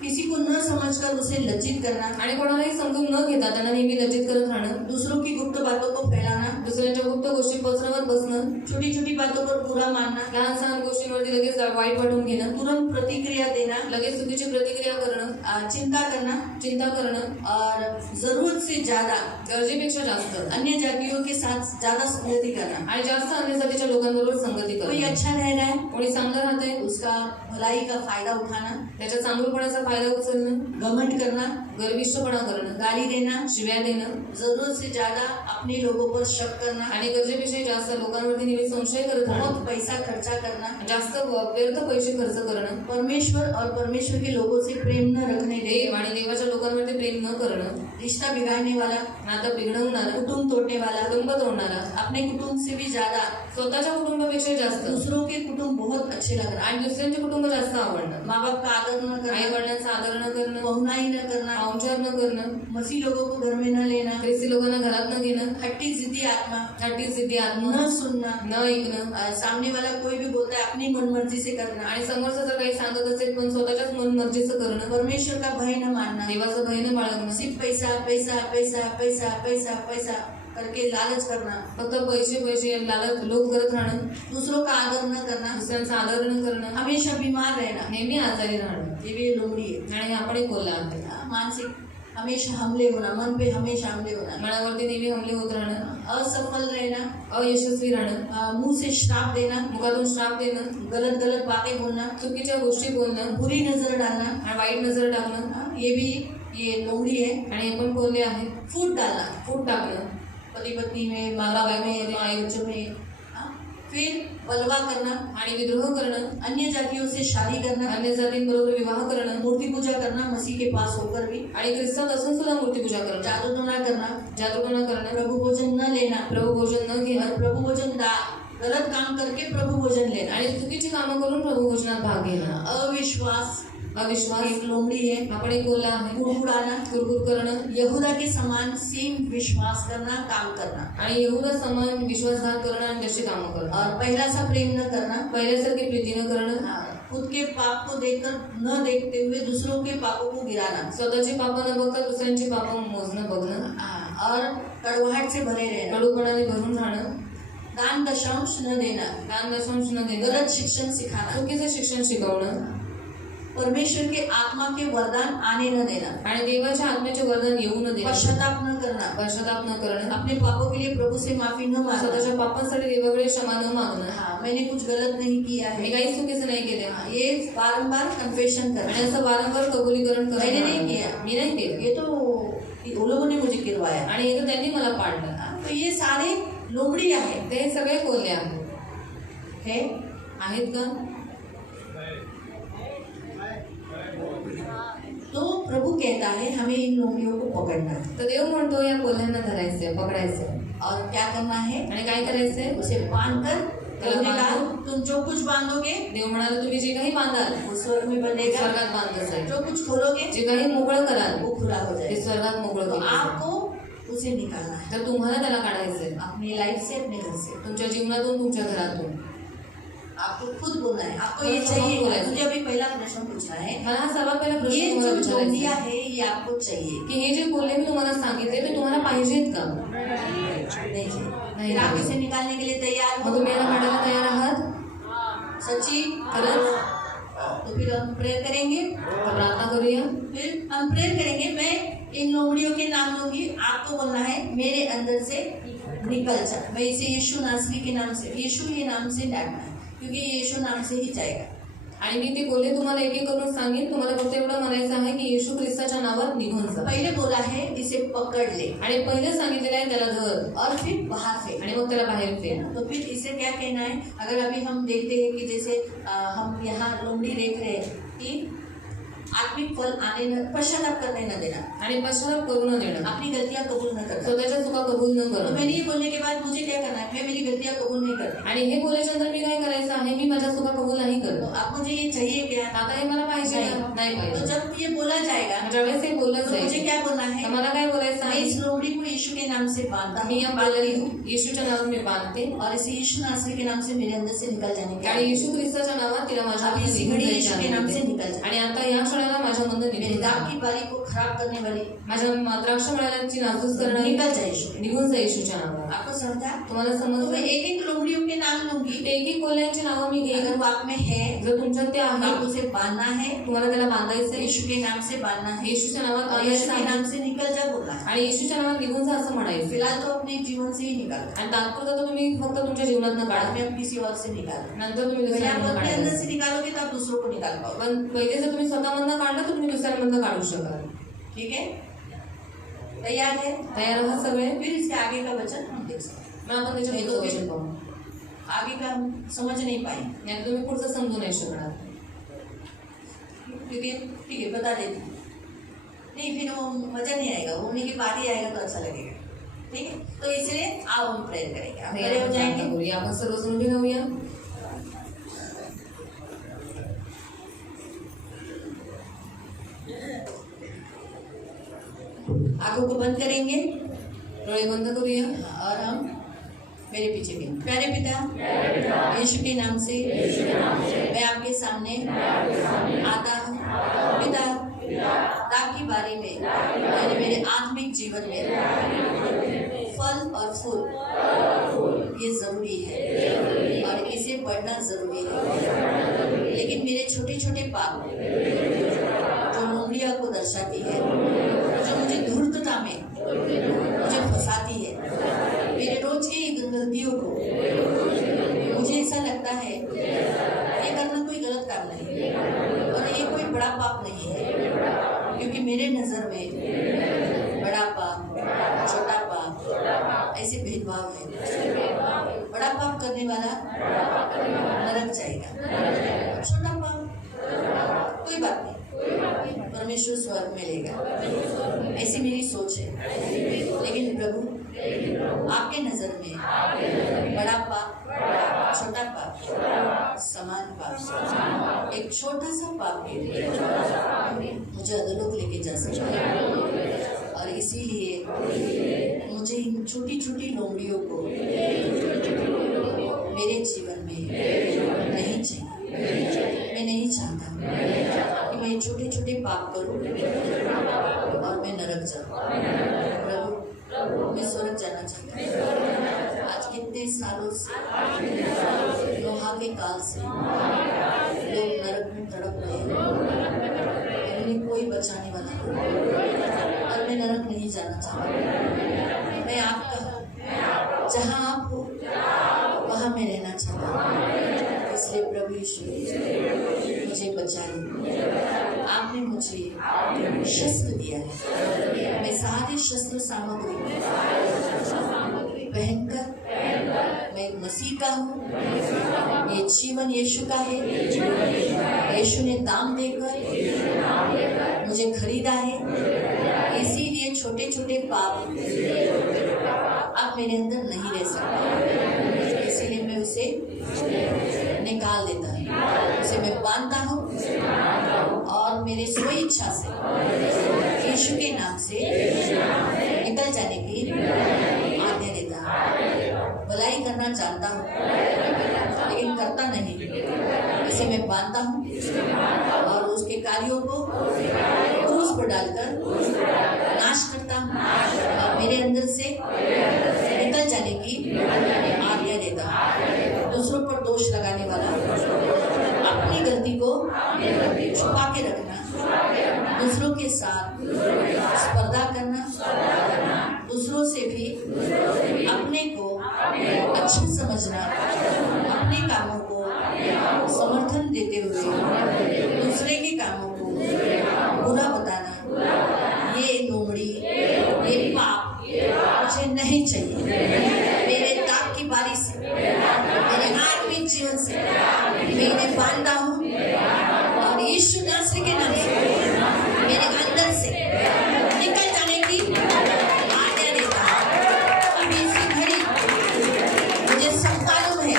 किसी को न समझकर उसे लज्जित करना, आणि कोणालाही समजून न घेता त्यांना नेहमी लज्जित करत राहणं, दूसरों की गुप्त बातों को फैलाना, दुसऱ्यांच्या गुप्त गोष्टी पसरवत बसणं, छोटी छोटी बातों पर बुरा मानना, लहान सहान गोष्टींवरती लगेच वाईट वाटून घेणं, तुरंत प्रतिक्रिया देना, लगेच चुकीची प्रतिक्रिया करणं, चिंता करना, चिंता करणं, और जरूरत से ज्यादा गरजेपेक्षा जास्त अन्य जातियों के साथ ज्यादा संगति करना. आणि जास्त अन्य जातीच्या लोकांबरोबर संगती कोई करणं. अच्छा रह रहा है, कोणी चांगलं राहतंय उसका भलाई का फायदा उठाना, त्याच्या चांगुलपणाचा फायदा उचलणं, घमंड करना, गर्विष्ठपणा करणं, गाली देना, शिव्या देणं, जरूरत से ज्यादा अपने लोगों पर शक करना, आणि गरजेपेक्षा जास्त लोकांवरती नेहमी संशय करत राहणं, बहुत पैसा खर्चा करना, जास्त व्यर्थ पैसे खर्च करणं, परमेश्वर और परमेश्वर के लोगों से प्रेम न रखने दे, देव आणि देवाच्या लोकांवरती प्रेम न करणं, रिश्ता बिगाड़ने वाला, नातं बिघडवणारा, कुटुंब तोड़ने वाला, कुटुंब तोडणारा, अपने कुटुंब से भी ज्यादा स्वतःच्या कुटुंबापेक्षा जास्त दूसरों के कुटुंब बहुत अच्छे लगना, आणि दुसऱ्यांचे कुटुंब जास्त आवडणं, माँ बाप का आदर न आई करना, वडिलांचा आदर न करणं, पहुनाई न करना, पाहुणचार न करणं, मसीह लोगों को घर में न लेना, ख्रिस्ती लोकांना घरात न घेणं, खट्टी जिद्दी आत्मा, हट्टी सिद्धी आत्मा, न सुनना, न ऐकणं, सामने वाला कोई भी बोलता है अपनी मनमर्जी से करना, आणि समोरचं जर काही सांगत असेल पण स्वतःच्याच मनमर्जीचं करणं, परमेश्वर का भय न मानना, देवाचं भय न बाळगणं, सिर्फ पैसा पैसा पैसा पैसा पैसा पैसा करके लालच करना, फक्त पैसे पैसे लालच लोक करत राहणं, दूसरों का आदर न करना, दुसऱ्यांचा आदर न करणं, हमेशा बीमार रहना, नेहमी आजारी राहणं, ये भी लोमड़ी है. आणि आपण एक बोलला आहे मानसिक हमेशा हमले होना, मन पे हमेशा हमले होना, मनावरती नेहमी हमले होत राहणं, असफल रहना, अयशस्वी राहणं, मुंह से श्राप देना, मुखातून श्राप देणं, गलत गलत बातें बोलना, चुकीच्या गोष्टी बोलणं, बुरी नजर डालना, आणि वाईट नजर टाकणं, ये लोमड़ी है. आणि हे पण बोलले आहे फूट डालना, फूट टाकणं, पति पत्नी में, माता माता बाई में, में, माई बच्चों में. फिर बलवा करना, आणि विद्रोह करणं, अन्य जातियों से शादी करना, अन्य जातींबरोबर विवाह करणं, मूर्ति पूजा करना मसीह के पास होकर भी, आणि ख्रिस्तात असून सुद्धा मूर्तीपूजा करणं, जादूटोना करना, जादूटोणा करणं, प्रभु भोजन न लेना, प्रभू भोजन न घेणं, और प्रभु भोजन गलत काम करके प्रभु भोजन लेना, आणि चुकीची कामं करून प्रभू भोजनात भाग घेणं, अविश्वास अविश्वास एक लोमड़ी है. आपण एक बोलला आहे कुड़कुड़ाना, कुरकुर करणं, यहूदा के समान सेम विश्वास करना, काम करना, आणि यहूदा समान विश्वासघात करणं आणि तशी कामं करणं, और पहला सा प्रेम न करना, पहिल्यासारखी प्रीती न करणं, खुद के पाप को देखकर न देखते हुए दूसरों के पापों को गिराना, स्वतःची पापं न बघता दुसऱ्यांची पापं मोजणं बघणं, और कड़वाहट से भरे रहना, कडूपणाने भरून राहणं, दान दशांश न देना, दान दशांश न देणं, गलत शिक्षण सिखाना, चुकीचं शिक्षण शिकवणं, परमेश्वर के आत्मा के वरदान आने न देना, आणि देवाच्या आत्म्याचे वरदान येऊ न देणं, पश्चाताप न करना, पश्चाताप न करणं, अपने पापों के लिए प्रभु से माफी न मांगना। स्वतःच्या पापांसाठी देवाकडे क्षमा न मागणं, हाँ, मैंने कुछ गलत नहीं किया मी है, काही चुकीचं नाही केले, हाँ, ये बारंबार कन्फेशन आणि करना। असं वारंवार कबुलीकरण करणं मैंने नहीं किया, मी नाही केलं, ये तो वो लोगों ने मुझे गिरवाया। आणि हे तर त्यांनी मला पाडलं। हाँ, तो ये सारे लोमड़ी है ते सगळे कोल्हे आहेत का? तो प्रभु कहता है हमें इन लोमड़ियों को पकड़ना है तर देव म्हणतो या कोल्ह्यांना धरायचंय, पकडायचंय, और क्या करना है, आणि काय करायचंय? उसे बांधकर प्रभु ने कहा तुम जो कुछ बांधोगे देव म्हणाला तुम्ही जे काही बांधाल वो स्वर्ग में ते बंधेगा, स्वर्गात बांधलं जाईल, जो कुछ खोलोगे जे काही मोकळं कराल वो खुला हो ते जाएगा। स्वर्गात मोकळं तो केलं जाईल। आपको उसे निकालना है तर तुम्हाला त्याला काढायचंय अपनी लाइफ से, अपने घर से। तुमच्या जीवनातून, तुमच्या घरातून। आपको खुद बोलना है, आपको ये खुद चाहिए। बोलना है। मुझे अभी पहला प्रश्न पूछना है, मला हा सर्वात पहिला प्रश्न ये तुम्हाला जो लोमड़िया विचारायचा है ये आपको चाहिए की हे जे कोल्हे मी तुम्हाला सांगितले ते तुम्हाला पाहिजेत का? नहीं चाहिए? नहीं फिर आप चाहिए। इसे निकालने के लिए तैयार मग हो? तुम्ही याला काढायला तयार आहात? सच्ची? खरंच? तो फिर हम प्रेयर करेंगे। तर प्रार्थना करूया। फिर हम प्रेयर करेंगे, मैं इन लोमड़ियों के नाम लूंगी, आपको बोलना है मेरे अंदर से निकल जा। मैं इसे यीशु नासरी के नाम से, यीशु के नाम से डांटना है क्योंकि ये यीशु नाम से ही जाएगा। आणि मी ते कोल्हे तुम्हाला एक एक करून सांगेन, तुम्हाला फक्त एवढं म्हणायचं आहे की येशू ख्रिस्ताच्या नावात निघून जा। पहले बोला है इसे पकड़ ले, आणि पहिले सांगितलेलं आहे त्याला धर और फिर बाहर फेंक। आणि मग त्याला बाहेर फेक। तो फिर इसे क्या कहना है? अगर अभी हम देखते हैं कि जैसे हम यहाँ लोमड़ी देख रहे हैं कि आत्मिक फल आने न, पश्चाताप करने न देना, आणि पश्चाताप करू न देणं, अपनी गलतियां कबूल न करना। स्वतःच्या चुका कबूल न तो करणं। मैंने ये बोलने के बाद मुझे क्या करना है? मैं मेरी गलतियां कबूल नहीं करती। आणि हे बोलायच्या नंतर मी काय करायचं आहे? मी माझ्या चुका कबूल नाही तो करत। अब मुझे ये चाहिए क्या? आता हे मला पाहिजे का? नाही तो पाहिजे। जब ये बोला जाएगा ज्यावेळेस हे बोललं तो मुझे जाईल क्या बोलना है? तर मला काय बोलायचं मैं आहे? इस लोमड़ी को यीशु के नाम से बांधता मी या बांधती हूँ बोलायला येशूच्या नावात मी बांधते और इसे यीशु नासरी के नाम से मेरे अंदर से निकल जाने की आणि येशू ख्रिस्ताच्या नावात तिला माझ्या अब इसी घड़ी यीशु के नाम से निकल जाए। आणि आता या क्षणाला माझ्यामधून मेरी निघून जा। दाग की बारी को खराब करने वाली माझ्या द्राक्ष मळ्याची नासूस करणारी निकल जाए यीशु। निघून जा येशूच्या नावात। आपको समझा? तुम्हाला तो मैं समजलं? एक एक लोमड़ियों के नाम लूंगी, एक एक कोल्ह्यांची नावं मी घेईन। अगर वो आप में है जर तुमच्यात ते आहे आपको उसे बांधना है, तुम्हाला त्याला बांधायचंय, यीशु के नाम से बांधना है येशूच्या नावात और यीशु बांधायचं के आहे नाम से निकल जा बोलना है। आणि येशूच्या नावात निघून जा असं म्हणायचं। फिलहाल तो अपने जीवन से ही निकाल, आणि तात्पुरतं तर तुम्ही फक्त तुमच्या जीवनातनं बाद काढा, में आप किसी और से निकालो। नंतर तुम्ही पहले दुसऱ्या आप अपने अंदर से काढायचं। निकालोगे तो आप दूसरों को निकाल पाओगे। पण पहिले जर तुम्ही स्वतःमधनं काढलं तर तुम्ही दुसऱ्यांमधनं काढू शकाल। ठीक है? तैयार है? तयार आहात सगळे? फिर इसके आगे का वचन हम देख सकते हैं। मग आपण त्याच्या पुढचं वचन पाहू। आगे का हम समझ नहीं पाएंगे नाही तुम्ही पुढचं समजू नाही शकणार। क्योंकि ठीक है बता देती हूँ। नहीं फिर वो मजा नहीं आएगा, होने की बारी आएगा तो अच्छा लगेगा। ठीक है, तो इसलिए आओ हम प्रेयर करेंगे। आप खड़े हो जाएंगे। करूया आपण सर्वजण उभे राहूया। आंखों को बंद करेंगे डोळे बंद करूया और हम मेरे पीछे भी। प्यारे पिता यीशु के नाम से मैं आपके सामने आता हूँ पिता। दाग की बारी में मैंने मेरे आत्मिक जीवन में फल और फूल ये जरूरी है और इसे पढ़ना जरूरी है, लेकिन मेरे छोटे छोटे पाप जो लोमड़िया को दर्शाती है, जो मुझे धूर्तता में मुझे फंसाती है, मेरे रोज की गलतियों को मुझे ऐसा लगता है ये करना कोई गलत काम नहीं और ये कोई बड़ा पाप नहीं है, क्योंकि मेरे नज़र में बड़ा पाप छोटा पाप ऐसे भेदभाव है। बड़ा पाप करने वाला नरक जाएगा, छोटा पाप कोई बात नहीं, परमेश्वर स्वर्ग में लेगा। ऐसी मेरी सोच है। लेकिन प्रभु आपके नजर में बड़ा पाप छोटा पाप समान पाप, एक छोटा सा पाप के लिए मुझे अधोलोक लेके जा सकता है और इसीलिए मुझे इन छोटी छोटी लोमड़ियों को मेरे जीवन में नहीं चाहिए। मैं नहीं चाहता कि मैं छोटे छोटे पाप करूं और मैं नरक जाऊं। प्रभु मैं स्वर्ग जाना चाहता हूँ। आज कितने सालों से लोहा के काल से लोग नरक में तड़प रहे हैं। चाहता हूँ और मैं नरक नहीं जाना चाहता। मैं आपका हूँ, जहाँ आप हो वहाँ मैं रहना चाहता हूँ। इसलिए प्रभु यीशु मुझे बचा लीजिए। आपने मुझे शस्त्र दिया है, मैं सारे शस्त्र सामग्री पहनकर मैं मसीह का हूँ। ये जीवन यीशु का है। यीशु ने दाम देकर मुझे खरीदा है। इसीलिए छोटे छोटे पाप अब मेरे अंदर नहीं रह सकते। इसीलिए मैं उसे निकाल देता हूँ, उसे मैं बांधता हूँ और मेरे स्व इच्छा से यीशु के नाम से निकल जाने की आज्ञा देता हूँ। भलाई करना चाहता हूँ लेकिन करता नहीं, इसे मैं बांधता हूँ और उसके कार्यों को क्रूस पर डालकर नाश करता हूँ और मेरे अंदर से निकल जाने की आज्ञा देता हूँ। दूसरों पर दोष लगाने वाला, अपनी गलती को छुपा के रखना, दूसरों के साथ स्पर्धा करना, दूसरों से भी अपने को अच्छा समझना, अपने कामों को समर्थन देते हुए दूसरे के कामों को बुरा बताना, ये लोमड़ी, ये पाप मुझे नहीं चाहिए। मेरे दाग की बारी से, मेरे आत्मिक जीवन से मैं इन्हें बांधता हूँ और यीशु नासरी के नाम से मेरे अंदर से निकल जाने की आज्ञा देता हूँ। अभी इसी घड़ी मुझे सब मालूम है,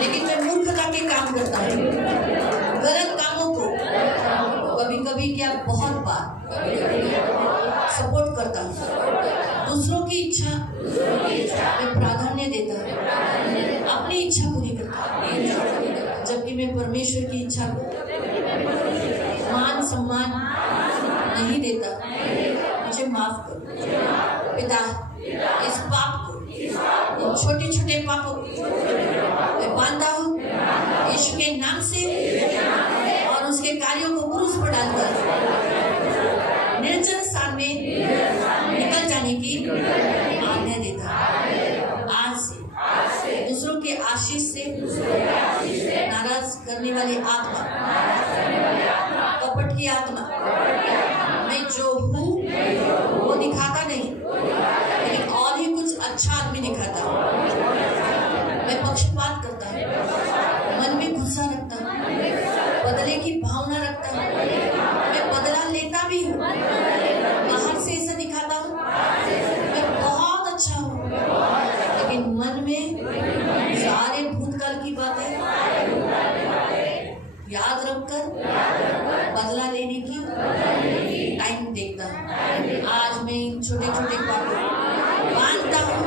लेकिन मैं मूर्खता के काम करता हूँ, गलत कामों को कभी कभी क्या बहुत बार सपोर्ट करता हूँ। दूसरों की इच्छा में प्राधान्य देता हूँ, अपनी इच्छा पूरी करता हूँ, जबकि मैं परमेश्वर की इच्छा को मान सम्मान नहीं देता। मुझे माफ करो पिता, इस पाप को, इन छोटे छोटे पापों को मैं बांधता हूँ यीशु के नाम से और उसके कार्यों को क्रूस पर डालकर निर्जन स्थान में निकल जाने की आज्ञा देता हूँ। आज से दूसरों के आशीष से नाराज करने वाली आत्मा, कपट की आत्मा, मैं जो हूँ वो दिखाता नहीं, लेकिन और ही कुछ अच्छा आदमी दिखाता हूँ। मैं पक्षपात करता हूँ, मन में गुस्सा रखता हूँ, बदले की भावना रखता हूँ, मैं बदला लेता भी हूँ, बाहर से ऐसा दिखाता हूँ मैं बहुत अच्छा हूँ, लेकिन मन में सारे भूतकाल की बातें याद रखकर बदला लेने की टाइम देखता हूँ। आज मैं इन छोटे छोटे पापों बांधता हूँ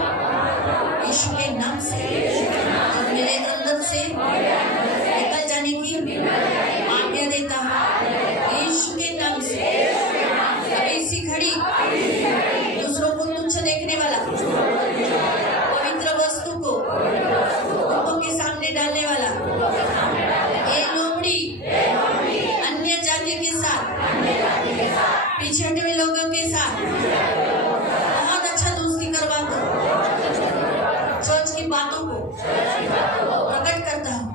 यीशु के नाम से और मेरे अंदर से निकल जाने की आज्ञा देता हूँ यीशु के नाम से। अभी इसी घड़ी दूसरों को तुच्छ देखने वाला, पवित्र वस्तु को उनको के सामने डालने वाला, ये लोमड़ी अन्य जाति के साथ, पीछे हटे हुए लोगों के साथ बहुत अच्छा दोस्ती करवाता हूँ, चर्च की बातों को प्रकट करता हूँ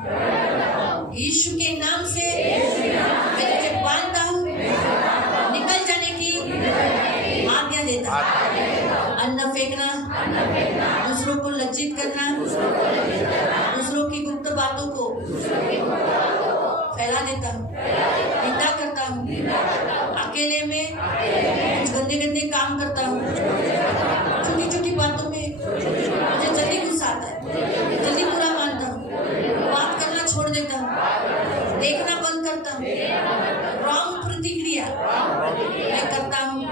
यीशु के नाम से। मैं तुझे बांधता हूँ, निकल जाने की आज्ञा देता हूँ। अन्न फेंकना, दूसरों को लज्जित करना, दूसरों की गुप्त बातों को फैला देता हूँ, निंदा करता हूँ, अकेले में कुछ गंदे गंदे काम करता हूँ, छोटी छोटी बातों में मुझे जल्दी गुस्सा आता है, जल्दी बुरा मानता हूँ, बात करना छोड़ देता हूँ, देखना बंद करता हूँ, रॉन्ग प्रतिक्रिया मैं करता हूँ।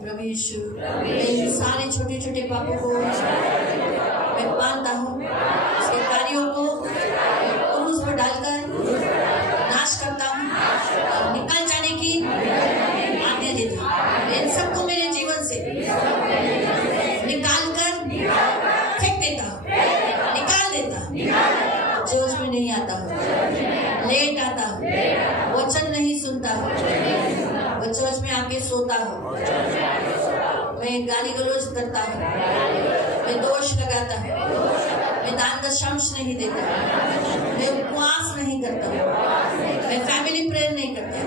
प्रभु यीशु, इन सारे छोटे छोटे पापों को मैं बांधता हूँ, उसके कार्यों को क्रूस पर डालकर नाश करता हूँ और निकल जाने की आज्ञा देता हूँ। इन सबको मेरे जीवन से निकाल कर फेंक देता हूँ, निकाल देता हूँ। चर्च में नहीं आता हूँ, लेट आता हूँ, वचन नहीं सुनता हूँ, वो चर्च रोता हूँ, मैं गाली गलौज करता हूँ, मैं दोष लगाता हूँ, मैं दान दशांश नहीं देता, मैं उपवास नहीं करता, मैं फैमिली प्रेयर नहीं करता,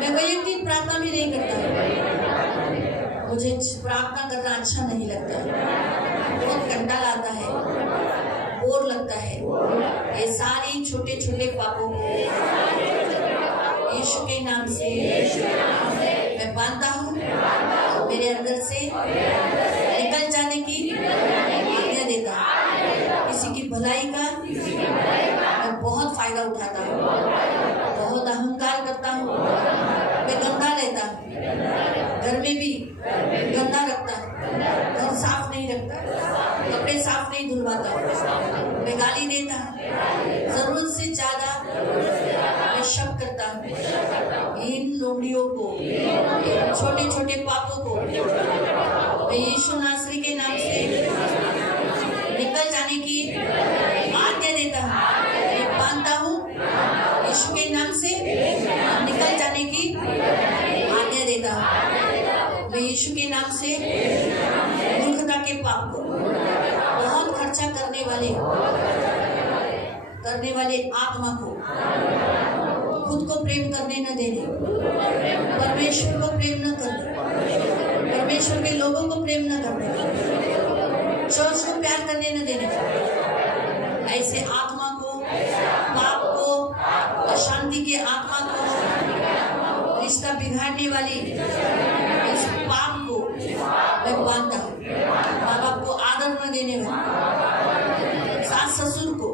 मैं वैयक्तिक प्रार्थना भी नहीं करता, मुझे प्रार्थना करना अच्छा नहीं लगता, बहुत कंटाल आता है, बोर लगता है। ये सारी छोटे छोटे पापों को यीशु के नाम से मैं बांधता हूँ, मेरे अंदर से निकल जाने की आज्ञा देता हूँ। किसी की भलाई का मैं बहुत फायदा उठाता हूँ, बहुत अहंकार करता हूँ, मैं गंदा रहता हूँ, घर में भी गंदा रखता हूँ, घर साफ नहीं रखता, कपड़े साफ नहीं धुलवाता, मैं गाली देता हूँ, जरूरत से ज्यादा मैं शक करता हूँ। इन लोमड़ियों को, छोटे छोटे पापों को मैं यीशु नासरी के नाम से निकल जाने की आज्ञा देता हूँ, मैं बांधता हूँ यीशु के नाम से निकल जाने की आज्ञा देता हूँ। मैं यीशु के नाम से मूर्खता के पाप को, बहुत खर्चा करने वाले आत्मा को खुद को प्रेम करने न देने, परमेश्वर को प्रेम न करने, परमेश्वर के लोगों को प्रेम न करने, चर्च को प्यार करने न देने, ऐसे आत्मा को, पाप को, अशांति के आत्मा को, रिश्ता बिगाड़ने वाली इस पाप को मैं बांधता हूँ। माँ बाप को आदर न देने वाली, सास ससुर को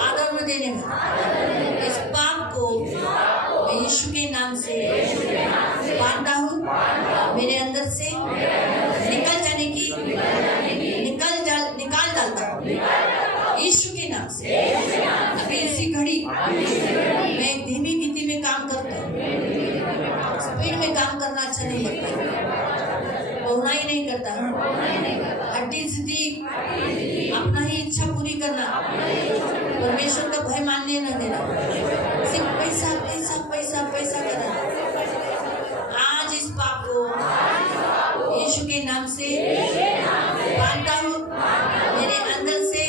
आदर न देने वाली इस पाप को मैं यीशु के नाम से बांधता हूँ, मेरे अंदर से निकाल डालता हूँ यीशु के नाम से। अभी इसी घड़ी मैं धीमी गति में काम करता हूँ, स्पीड में काम करना अच्छा नहीं लगता, बहुनाई नहीं करता, हड्डी सिद्धि अपना ही इच्छा पूरी करना, परमेश्वर का भय मानने न देना, सिर्फ पैसा पैसा पैसा पैसा करना। आज इस पाप को यीशु के नाम से बांधता हूँ, मेरे अंदर से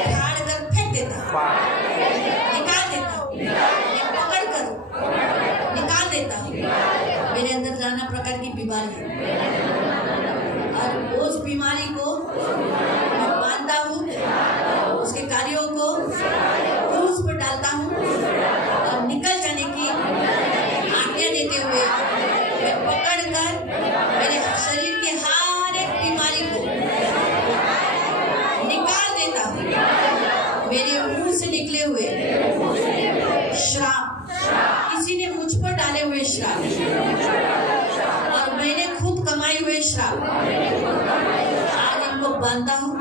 उखाड़ कर फेंक देता हूँ, निकाल देता हूँ, पकड़ कर निकाल देता हूँ। मेरे अंदर नाना प्रकार की बीमारी है और उस बीमारी को मैं बांधता हूँ, उसके कार्यों को क्रूस पर डालता हूँ और निकल जाने की आज्ञा देते हुए मैं पकड़ कर मेरे शरीर के हर एक बीमारी को निकाल देता हूँ। मेरे मुंह से निकले हुए श्राप, किसी ने मुझ पर डाले हुए श्राप और मैंने खुद कमाए हुए श्राप, आज इनको बांधता हूँ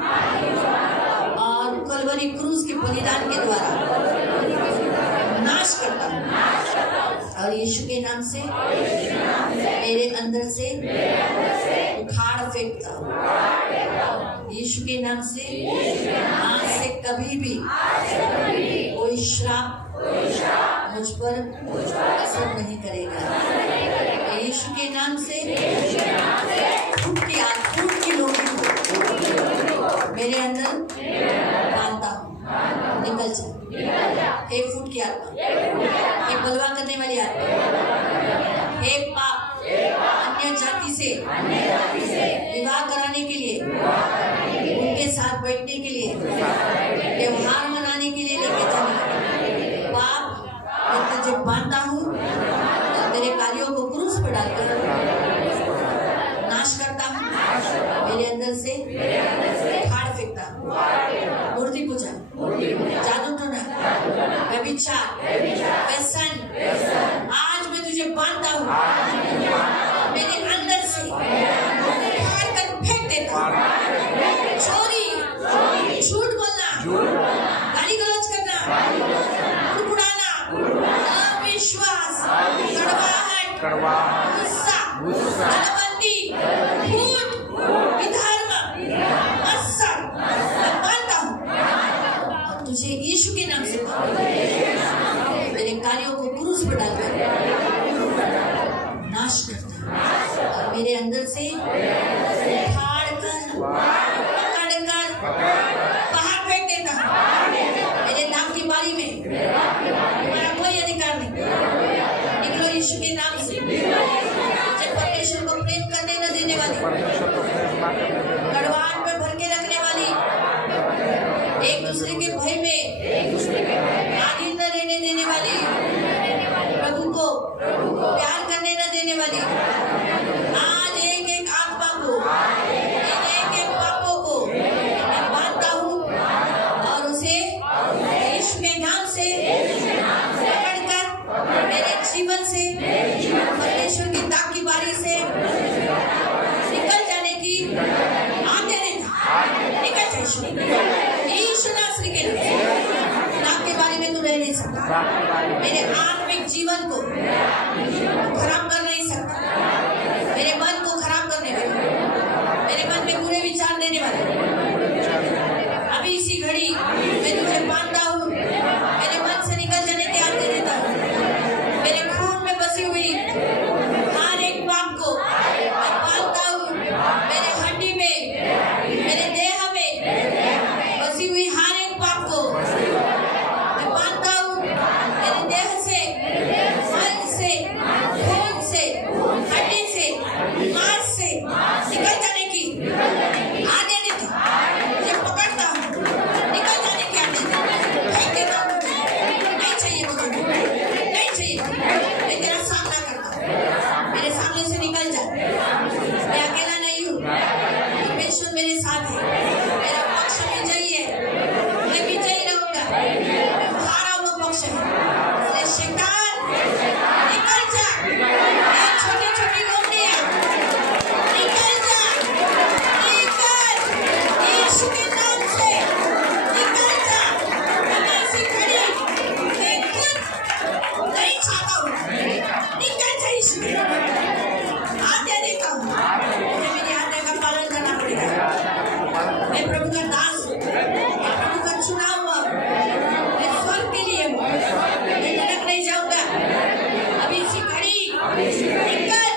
और कलवरी क्रूस के बलिदान के द्वारा नाश करता हूँ और यीशु के नाम से मेरे अंदर से उखाड़ फेंकता हूँ। यीशु के नाम से आज से कभी भी कोई श्राप मुझ पर असर नहीं करेगा। यीशु के नाम से फूट की लोगों को मेरे अंदर बांधता हूँ, निकल जा। हे फूट की आत्मा, हे बलवा करने वाली आत्मा, हे पाप, अन्य जाति से विवाह कराने के लिए, उनके साथ बैठने के लिए, त्योहार मनाने के लिए लेके जाने पाप मैं तुझे बांधता हूँ और तेरे कार्यों को क्रूस पर डालकर नाश करता हूँ। मेरे अंदर से उखाड़ फेंकता हूँ। मूर्ति पूजा, जादू टोना, व्यभिचार, व्यसन, आज मैं तुझे बांधता हूँ, मेरे अंदर से उखाड़ कर फेंक देता हूँ। चोरी, झूठ बोलना, गाली गलौज करना, कुड़कुड़ाना, अविश्वास, कड़वाहट, गुस्सा, दलबंदी, झूठ, विधर्म, मत्सर मैं बांधता हूँ और तुझे यीशु के नाम से मेरे अंदर से फाड़ कर बाहर फेंक देता हूँ। मेरे नाम की बारी में तुम्हारा कोई अधिकार नहीं। निकलो यीशु के नाम से। मुझे परमेश्वर को प्रेम करने न देने वाली, कड़वाहट पर भर के रखने वाली, एक दूसरे के भय में आधीन न रहने देने वाली, प्रभु को प्यार करने न देने वाली, आज एक एक आत्मा को, एक एक पापों को मैं बांधता हूँ और उसे यीशु के नाम से पकड़कर मेरे जीवन से, परमेश्वर की दाग की बारी से निकल जाने की आज्ञा देता। निकल जा यीशु नासरी के नाम से। दाग के बारे में तू रह नहीं सकता। मेरे आत्मिक जीवन को खराब कर नहीं सकता। मेरे मन को खराब करने वाला, मेरे मन में बुरे विचार देने वाला, अभी इसी घड़ी मैं तुझे बांधता हूँ। मेरे मन से निकल जाने की आज्ञा देता हूँ। मेरे खून में बसी हुई हर एक पाप को मैं बांधता हूँ। मेरे हड्डी में, मेरे देह में बसी हुई हर एक पाप को मैं बांधता हूँ। मेरे देह से, मन से, खून से, हड्डी से, मांस से निकल जाने की आज्ञा देता हूँ। मुझे पकड़ता हूँ, निकल जाने की आज्ञा देता हूँ। फेंक देता हूँ। नहीं चाहिए मुझे, नहीं चाहिए। मैं तेरा सामना करता हूँ। मेरे सामने से निकल जा। मैं अकेला नहीं हूँ, परमेश्वर मेरे साथ है। मेरा पक्ष विजयी है। मैं विजयी रहूंगा। मैं हारा हुआ पक्ष है। इसलिए शैतान निकल जा। ये छोटी छोटी लोमड़ियां निकल जा। निकल यीशु के नाम से निकल जा। मैं ऐसी खड़ी मैं खुद नहीं चाहता हूँ। निकल जा यीशु के नाम से। आज्ञा देता हूँ। मुझे मेरी आज्ञा का पालन करना पड़ेगा। मैं प्रभु का दास हूँ। मैं प्रभु का चुना हुआ हूँ। मैं स्वर्ग के लिए हूँ। मैं नरक नहीं जाऊंगा। अभी इसी घड़ी निकल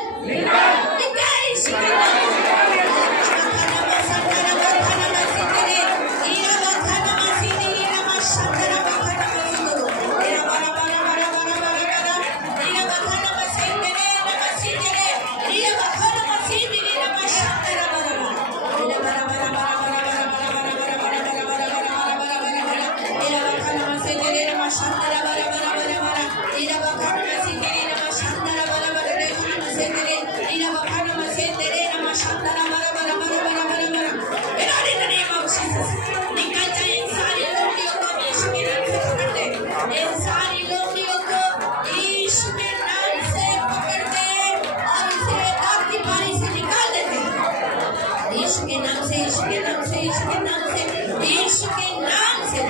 यीशु के नाम से।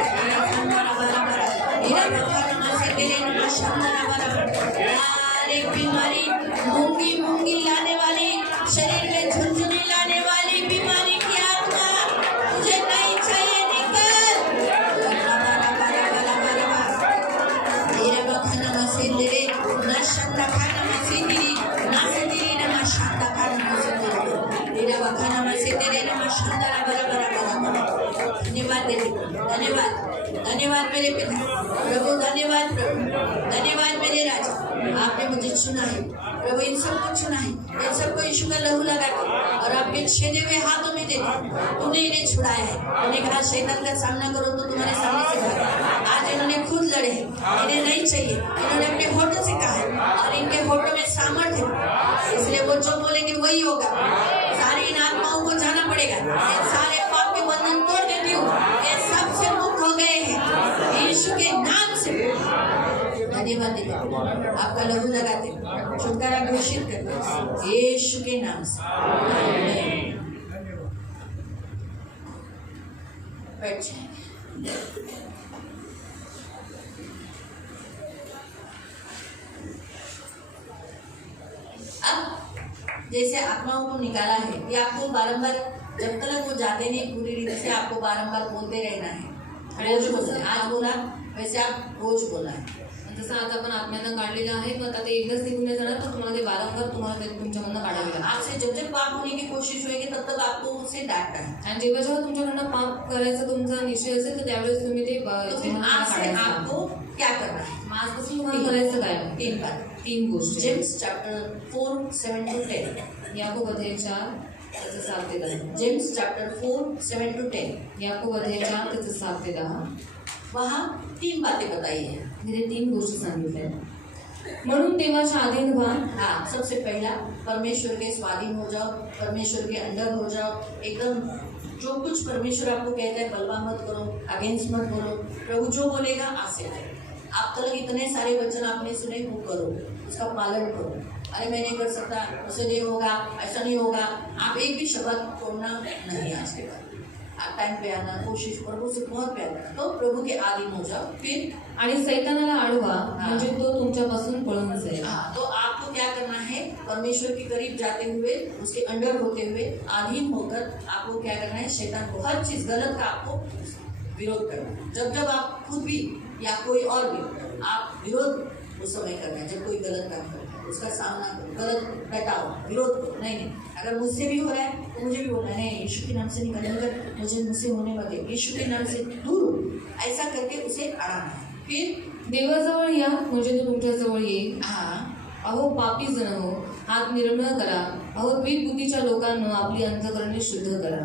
बीमारी, मूंगी मूंगी लाने वाली, शरीर में झुनझुनी लाने वाली बीमारी की आत्मा मुझे नहीं चाहिए। निकल। धन्यवाद, धन्यवाद मेरे पिता प्रभु, धन्यवाद प्रभु, धन्यवाद मेरे राजा। आपने मुझे चुना है प्रभु, इन सबको चुना है, इन सबको यीशु का लहू लगा के और आपके छेदे हुए हाथों में दे दिया। तुमने इन्हें छुड़ाया है। उन्हें कहा शैतान का सामना करो तो तुम्हारे सामने से भागे। आज इन्होंने खुद लड़े हैं। इन्हें नहीं चाहिए। इन्होंने अपने होठों से कहा है और इनके होठों में सामर्थ्य है, इसलिए वो जो बोलेंगे वही होगा। सारी इन आत्माओं को जाना पड़ेगा। इन सारे पाप के बंधन तोड़ देती हूँ। ये सबसे मुक्त हो गए हैं यीशु के नाम से। धन्यवाद देते, आपका लहू लगाते, छुटकारा घोषित करते यीशु के नाम से। बैठ जाएंगे। अब जैसे आत्माओं को निकाला है, ये आपको बारंबार जब तक वो जाते नहीं पूरी रीति से आपको बारंबार बोलते रहना है। रोज बोलना, आज बोला वैसे आप रोज बोला है। जसं आज आपण आत्म्यानं काढलेलं आहे मग आता ते एकदाच निघून नाही जाणार तर तुम्हाला ते वारंवार तुम्हाला ते तुमच्यामधनं काढावे लागेल. आपसे जब जब पाप होने की कोशिश होगी तब तक आपको उससे डांटना है. आणि जेव्हा जेव्हा तुमच्याकडनं पाप करायचा तुमचा निश्चय असेल तर त्यावेळेस तुम्ही ते तो फिर तुम्हाला आज से काढायचं. आपको क्या करना है? मग आजपासून तुम्हाला करायचं काय? 3 बात. 3 गोष्टी. James chapter 4 7 to 10. याकूब अध्याय 4 त्याचं 7 ते 10. James chapter 4 7 to 10. याकूब अध्याय 4 त्याचं 7 ते 10. वहाँ 3 बातें बताई है. तिथे 3 गोष्टी सांगितल्या. म्हणून देवाच्या अधीन व्हा. हाँ, सबसे पहला परमेश्वर के स्वाधीन हो जाओ, परमेश्वर के अंडर हो जाओ. एकदम जो कुछ परमेश्वर आपको कहता है बलवा मत करो, अगेंस्ट मत बोलो. प्रभु जो बोलेगा आज से करो. आप तक इतने सारे वचन आपने सुने वो करो, उसका पालन करो. अरे मैं नहीं कर सकता, उसे नहीं होगा, ऐसा नहीं होगा. आप एक भी शब्द तोड़ना नहीं आज के बाद. आप टाइम पे आना, कोशिश प्रभु से बहुत प्यार करना. तो प्रभु के आधीन हो जाओ. फिर आणि सैतानाला अडवा म्हणजे तो तुमच्यापासून पळून जाईल. हाँ, तो आपको क्या करना है? परमेश्वर के करीब जाते हुए, उसके अंडर होते हुए, अधीन होकर आपको क्या करना है? शैतान को हर चीज गलत का आपको विरोध करना है. जब जब आप खुद भी या कोई और भी आप विरोध उस समय करना है. जब कोई गलत काम करता है उसका सामना करो, गलत बैठाओ, विरोध करो. नहीं, अगर मुझसे भी हो रहा है तो मुझे भी बोलना है नहीं, यीशु के नाम से निकल, अगर मुझे मुझसे होने वाले यीशु के नाम से दूर हो, ऐसा करके उसे अड़ाना है. फिर देवाजवळ या म्हणजे तो तुमच्याजवळ येईल. हाँ, अहो पापी जन हो, हात निर्मळ करा. अहो द्वित बुद्धीच्या लोकांनो आपली अंतःकरणे शुद्ध करा.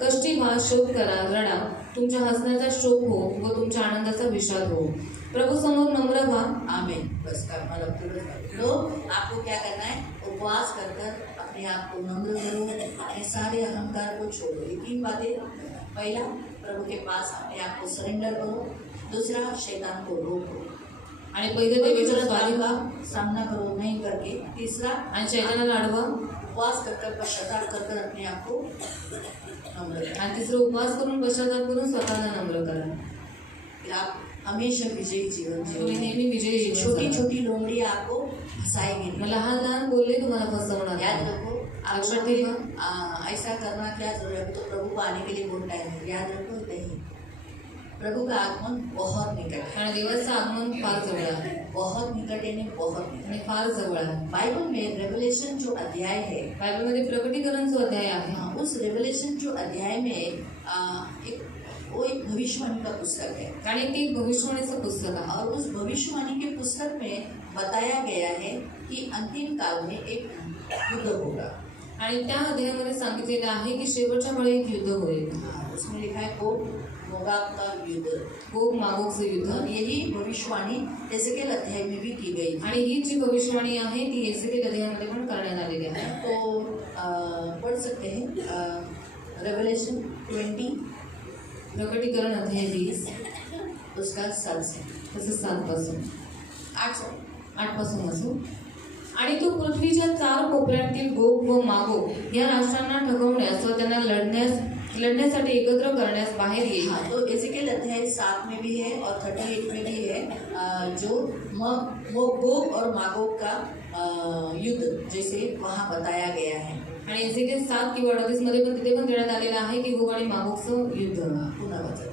कष्टी व्हा, शोक करा, रडा. तुमच्या हसण्याचा शोक हो व तुमच्या आनंदाचा विषाद हो. प्रभु समोर नम्र व्हा. आमीन. बस का मतलब तो आपको क्या करना है? उपवास कर कर अपने आप को नम्र करो, अपने सारे अहंकार को छोड़ो. ये 3 बातें. पहला, प्रभु के पास अपने आप को सरेंडर करो. दूसरा, शैतान को रोको आणि पहिले ते गलत स्वाधीन काम व्हा का सामना करो नहीं करके. तीसरा, आणि शैतानाला अडवा. उपवास कर कर पश्चाताप कर कर अपने आप को नम्र करो. आणि तिसरं उपवास करून पश्चाताप करून स्वतःला नम्र करा. फिर आप हमेशा विजयी जीवन तुम्ही जियो. नेहमी विजयी जीवन छोटी जगा. छोटी लोमड़ी आपको फंसाएगी मग नहीं. लहान लहान बोलले तुम्हाला फसवणार याद नाही. रखो, लक्षात आपको ठेवा. ऐसा करना क्या जरूरी है? तो प्रभु को आने के लिए बहुत टाइम है. याद रखो नहीं, प्रभु का आगमन बहुत निकट है. आणि देवाचं आगमन फार जवळ आहे बहुत निकट यानी बहुत निकट. आणि फार जवळ आहे. बाइबल में रेवलेशन जो अध्याय है, बायबलमध्ये प्रकटीकरण जो अध्याय आहे उस रेवलेशन जो अध्याय में वो एक भविष्यवाणी का पुस्तक है. आणि ते एक भविष्यवाणीचं पुस्तक आहे. और उस भविष्यवाणी के पुस्तक में बताया गया है कि अंतिम काल में एक युद्ध होगा. आणि त्या अध्यायामध्ये सांगितलेलं आहे की शेवटच्या वेळी एक युद्ध होईल. उसमें लिखा है गोग मोगाग का युद्ध. गोग मागोगचं युद्ध. और यही भविष्यवाणी एजेकिएल अध्याय में भी की गई. आणि ही जी भविष्यवाणी आहे ती एजेकिएल अध्यायामध्ये पण करण्यात आलेली आहे. तो पढ़ सकते हैं रेवलेशन 20 प्रकटीकरण अध्याय 20 उसका 7 से तसंच 7 पासून 8 पासून वाचू. आणि तो पृथ्वीच्या 4 कोपऱ्यातील गोग व मागोग या राष्ट्रांना ठकवण्यास व त्यांना लढण्यासाठी एकत्र करण्यास बाहेर येईल. हाँ, तो एजेकिएल अध्याय 7 में भी है और 38 में भी है. जो गोग और मागोग का युद्ध जैसे वहाँ बताया गया है. आणि एजेकिएल 7 किंवा 38 मध्ये पण तिथे पण देण्यात आलेलं आहे की गोग आणि मागोगचं युद्ध. पुन्हा वाचा.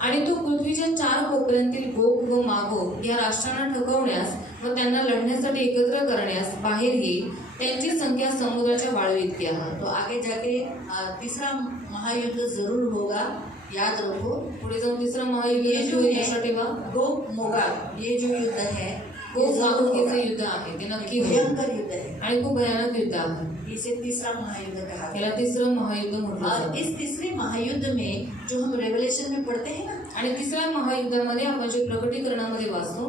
आणि तो पृथ्वीच्या 4 कोपऱ्यांतील गोग व मागोग या राष्ट्रांना ठकवण्यास व त्यांना लढण्यासाठी एकत्र करण्यास बाहेर येईल. त्यांची संख्या समुद्राच्या वाळू इतकी आहे. तो आगे जाके तीसरा महायुद्ध जरूर होगा. याद रखो, पुढे जाऊन तिसरं महायुद्ध ये जो होईल. है लक्षात ठेवा. गोग मोगाग ये जो युद्ध है गोग मागोगचं युद्ध आहे ते नक्की होईल भयंकर युद्ध है. आणि खूप भयानक युद्ध आहे. इसे तीसरा महायुद्ध कहा गया. याला तिसरं महायुद्ध म्हटलं और जातं. इस तीसरे महायुद्ध में जो हम रेवलेशन में पढ़ते हैं ना, आणि तिसऱ्या महायुद्धामध्ये आपण जे प्रकटीकरणामध्ये वाचतो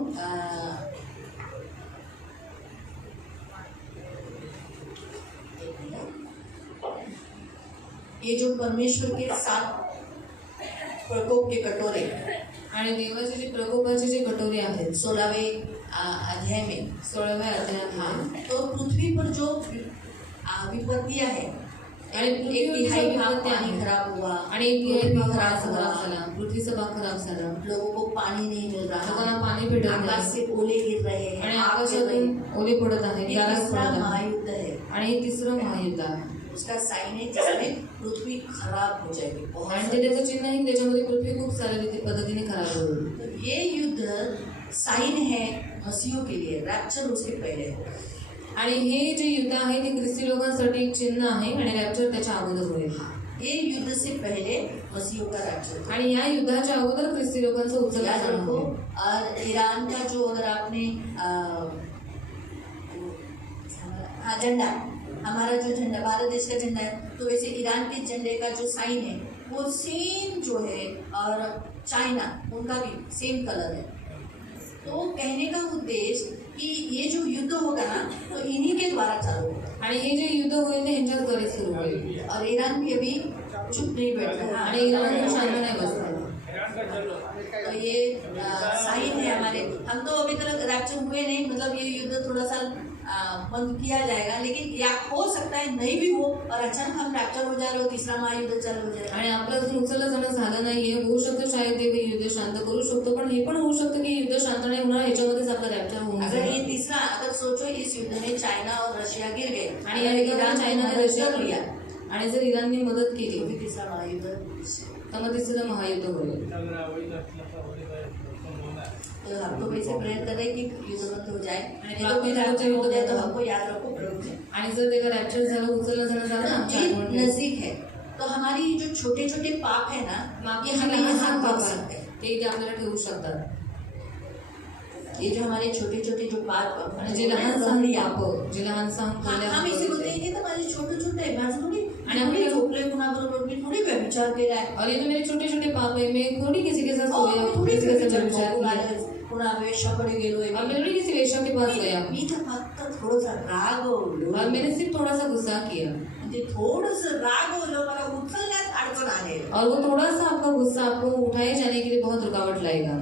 ये जो परमेश्वर के 7 प्रकोप के कटोरे आणि देवाचे जे प्रकोपाचे जे कटोरे आहेत 16वें अध्याय में 16व्या अध्यायात हाँ, तो पृथ्वी पर जो विपत्तियां है, आणि एक तिहाई भाग पानी आहे खराब हुआ, आणि एक तिहाई भाग खराब खराब हुआ, झाला. पृथ्वीचा भाग खराब झाला. लोगों को पानी नहीं मिल रहा, लोकांना पाणी भेटत आकाश नाही से ओले गिर रहे आणि हैं, आग गिर रही है. आकाशातून ओले पडत आहेत. ये गारा तीसरा पडत आहे. महायुद्ध है. आणि हे तिसरं महायुद्ध आहे. उसका साइन है जिसमें पृथ्वी खराब हो जाएगी बहुत आणि सारी. त्याचं चिन्ह आहे की त्याच्यामध्ये पृथ्वी खूप साऱ्या पद्धतीने खराब होईल. तो ये युद्ध साइन है मसीहों के लिए, रैप्चर उसके पहले है। आणि हे जे युद्ध आहे ते ख्रिस्ती लोकांसाठी एक चिन्ह आहे आणि रॅप्चर त्याच्या अगोदर होईल। ये युद्ध से पहले मसीहों का रैप्चर, आणि या युद्धाच्या अगोदर ख्रिस्ती लोकांचं उचललं याद जाणं रखो। होईल। और ईरान का जो अगर आपने हाँ झंडा, हमारा जो झंडा भारत देश का झंडा है, तो वैसे ईरान के झंडे का जो साइन है वो सेम जो है, और चाइना उनका भी सेम कलर है। तो कहने का उद्देश्य कि ये जो युद्ध होगा ना तो इन्हीं के द्वारा चालू होगा, आणि हे जे युद्ध होईल ते ह्यांच्याद्वारे सुरू होईल। और ईरान भी अभी चुप नहीं बैठ रहा। आणि इराण पण शांत नाही बसणार। तो ये साइन है हमारे। हम तो अभी तक रैप्चर हुए नहीं, मतलब ये युद्ध थोड़ा सा बंद किया जाएगा, लेकिन या हो सकता है नहीं भी हो और अचानक हम रैप्चर हो जा रहे हो, तीसरा महायुद्ध चालू हो जाएगा। आणि आपलं अजून उचललं जाणं झालं नाहीये, होऊ शकतं शायद ते युद्ध शांत करू शकतो, पण हे पण होऊ शकतं की युद्ध शांत नाही होणार, ह्याच्यामध्येच आपलं रॅप्चर होऊन अगर जाईल। ये तीसरा, अगर सोचो इस युद्ध में चाइना और रशिया गिर गए आणि या युद्धात चायनाने रशिया कर लिया, आणि जर इराणने मदत केली तो भी तीसरा महायुद्ध। तर मग तिसरं महायुद्ध होईल। तो हम तो वैसे प्रयत्न कर रहे हैं कि युद्ध बंद हो जाए, आणि नहीं तो फिर बाकी रैप्चर हो युद्ध जाए तो बंद हमको याद रखो प्रभु से आणि जर ते रॅप्चर झालं, उचललं जाणं झालं ना, जीत नजदीक है। तो हमारी जो छोटे छोटे पाप है ना, मागे ये हमें यहाँ रोक सकते हैं। ते इथे आपल्याला ठेवू शकतात। ये जो हमारे छोटे छोटे जो पाप, आणि जे लहान सहान पाप, जे लहान सहान हम इसे बोलते हैं, ये तो माझे छोटे छोटे, माझं थोडी आणि थोडी आपल्या- झोपले कुणाबरोबर, मी थोडी व्यभिचार केलाय, और ये तो मेरे छोटे छोटे पाप है, मैं थोड़ी किसी के साथ और सोया, थोडी किसी के साथ व्यभिचार व्यभिचार किया, कुणा वेश्याकडे गेलोय, और मैं थोड़ी किसी वेश्या के पास गया, मी तर फक्त थोडासा रागवलो, और मैंने सिर्फ थोड़ा सा गुस्सा किया, म्हणजे थोडंसं रागवलं, मला उचलण्यात अडचण आले। और वो थोड़ा सा आपका गुस्सा आपको उठाए जाने के लिए बहुत रुकावट लाएगा।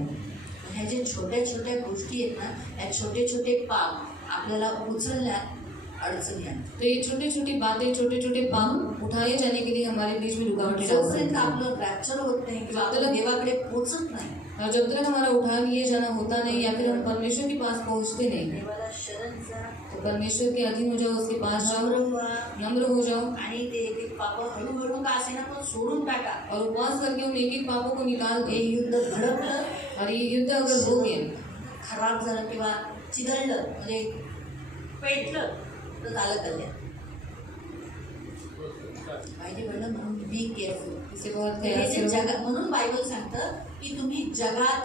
ह्या जे छोट्या छोट्या गोष्टी आहेत ना, या छोटे छोटे पाप आपल्याला उचलण्यात अडचणी आणतात। तो ये छोटी छोटी बातें, छोटे छोटे पाप उठाए जाने के लिए हमारे बीच में रुकावटें डाल सकते जोपर्यंत हैं। आपलं रॅप्चर होत नाही किंवा आपण देवाकडे पोहोचत नाही, और जब तक हमारा उठा लिए जाना होता नहीं या फिर हम परमेश्वर के पास पहुंचते नहीं, देवाला शरण जा, तो परमेश्वर के अधीन हो जाओ, उसके पास जाओ, नम्र व्हा, नम्र हो जाओ, आणि ते एक एक पाप हळूहळू का असेना पण सोडून टाका। और उपवास करके उन एक एक पापों को निकाल हे दे। युद्ध भडकलं, और ये युद्ध अगर हो गया, खराब झालं किंवा चिदळलं, म्हणजे पेटलं, तर झालं कल्याण। पाहिजे म्हणलं म्हणून बी केअरफुल। इसे बहुत हे ख्याल जे से जगात, म्हणून बायबल सांगतं की तुम्ही जगात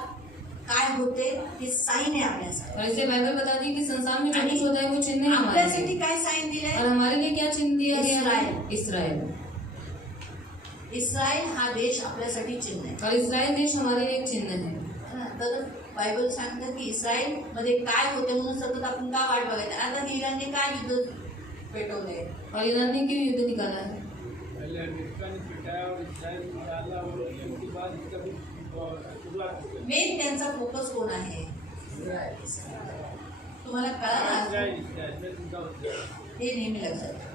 काय होते ते साईन आहे आपल्यासाठी। और इसलिए बाइबल बताती है कि संसार में जो कुछ होता है वो चिन्ह है हमारे आपल्यासाठी लिए। काय साईन दिलंय? और हमारे लिए क्या चिन्ह दिया गया है? इस्राएल। इस्राएल। इस्रायल हा देश आपल्यासाठी चिन्ह आहे। और इस्राएल देश हमारे लिए एक चिन्ह है। तर बायबल सांगतं की इस्रायल मध्ये काय होते म्हणून सतत आपण का वाट बघायचं। आता इराणने काय युद्ध पेटवलंय? और ईरान ने क्यों युद्ध निकाला है? मेन त्यांचा फोकस कोण आहे? तुम्हाला कळालं? हे नेहमी लक्षात ठेवा।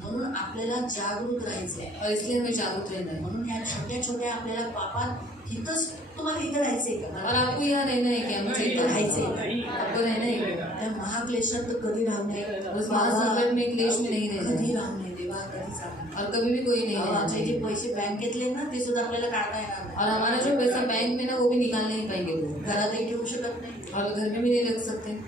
म्हणून आपल्याला जागरूक राहायचंय, और इसलिए हमें जागरूक रहना है। म्हणून ह्या छोट्या छोट्या आपल्याला पापात इथंच, तुम्हाला इथं राहायचंय का? और आपको यहाँ रहना है क्या? मुझे इथं राहायचंय। आपको रहना है क्या? त्या महाक्लेशात तर कधी राहू नये, उस महासंकट में क्लेश में नहीं रहना कधी है, राहू नये देवा, कधीच राहू नये। और कभी भी कोई नहीं रहना आमचे जे चाहिए। पैसे बँकेतले ना ते सुद्धा आपल्याला काढता येणार और नाही, हमारा जो पैसा बैंक में ना वो भी निकाल नहीं पाएंगे वो, घरातही ठेवू शकत नाही, और घर में भी नहीं रख सकते,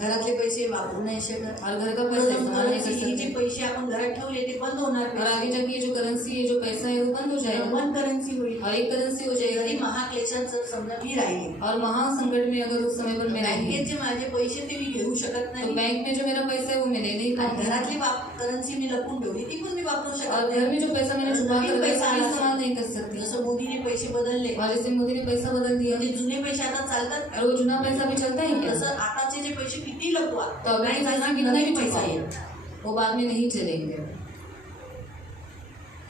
घरातले पैसे वापरू नाही शकत, और घर का पैसा इस्तेमाल नहीं कर ही जे सकते। पैसे आपण घरात ठेवले ते बंद होणार, और आगे जाके ये जो करेंसी है, जो पैसा है वो बंद हो जाएगा, वन करन्सी होईल। और एक करेंसी हो जरी जाएगी। महाक्लेशात जर समजा मी राहिले, और महासंकट में अगर उस समय पर मैं बँकेत नहीं, जे माझे पैसे ते मी घेऊ शकत तो नाही, बैंक में जो मेरा पैसा है वो मैं ले नहीं आणि पाऊंगी, घरातली करन्सी मी लपून ठेवली ती पण मी वापरू और शकत घर में जो पैसा मैंने छुपा कर नवीन पैसा आला इस्तेमाल असेल, नहीं कर सकती। जसं मोदीने पैसे बदलले, और जैसे मोदी ने पैसा बदल दिया, म्हणजे जुने पैसे आता चालतात का? और वो जुना पैसा भी चलता है क्या? तसं आताचे जे पैसे किती लपवा, तो अगर आणि पैसा त्यांना कितना भी नवीन पैसा छुपाओ, येईल। वो बाद में नहीं चलेंगे।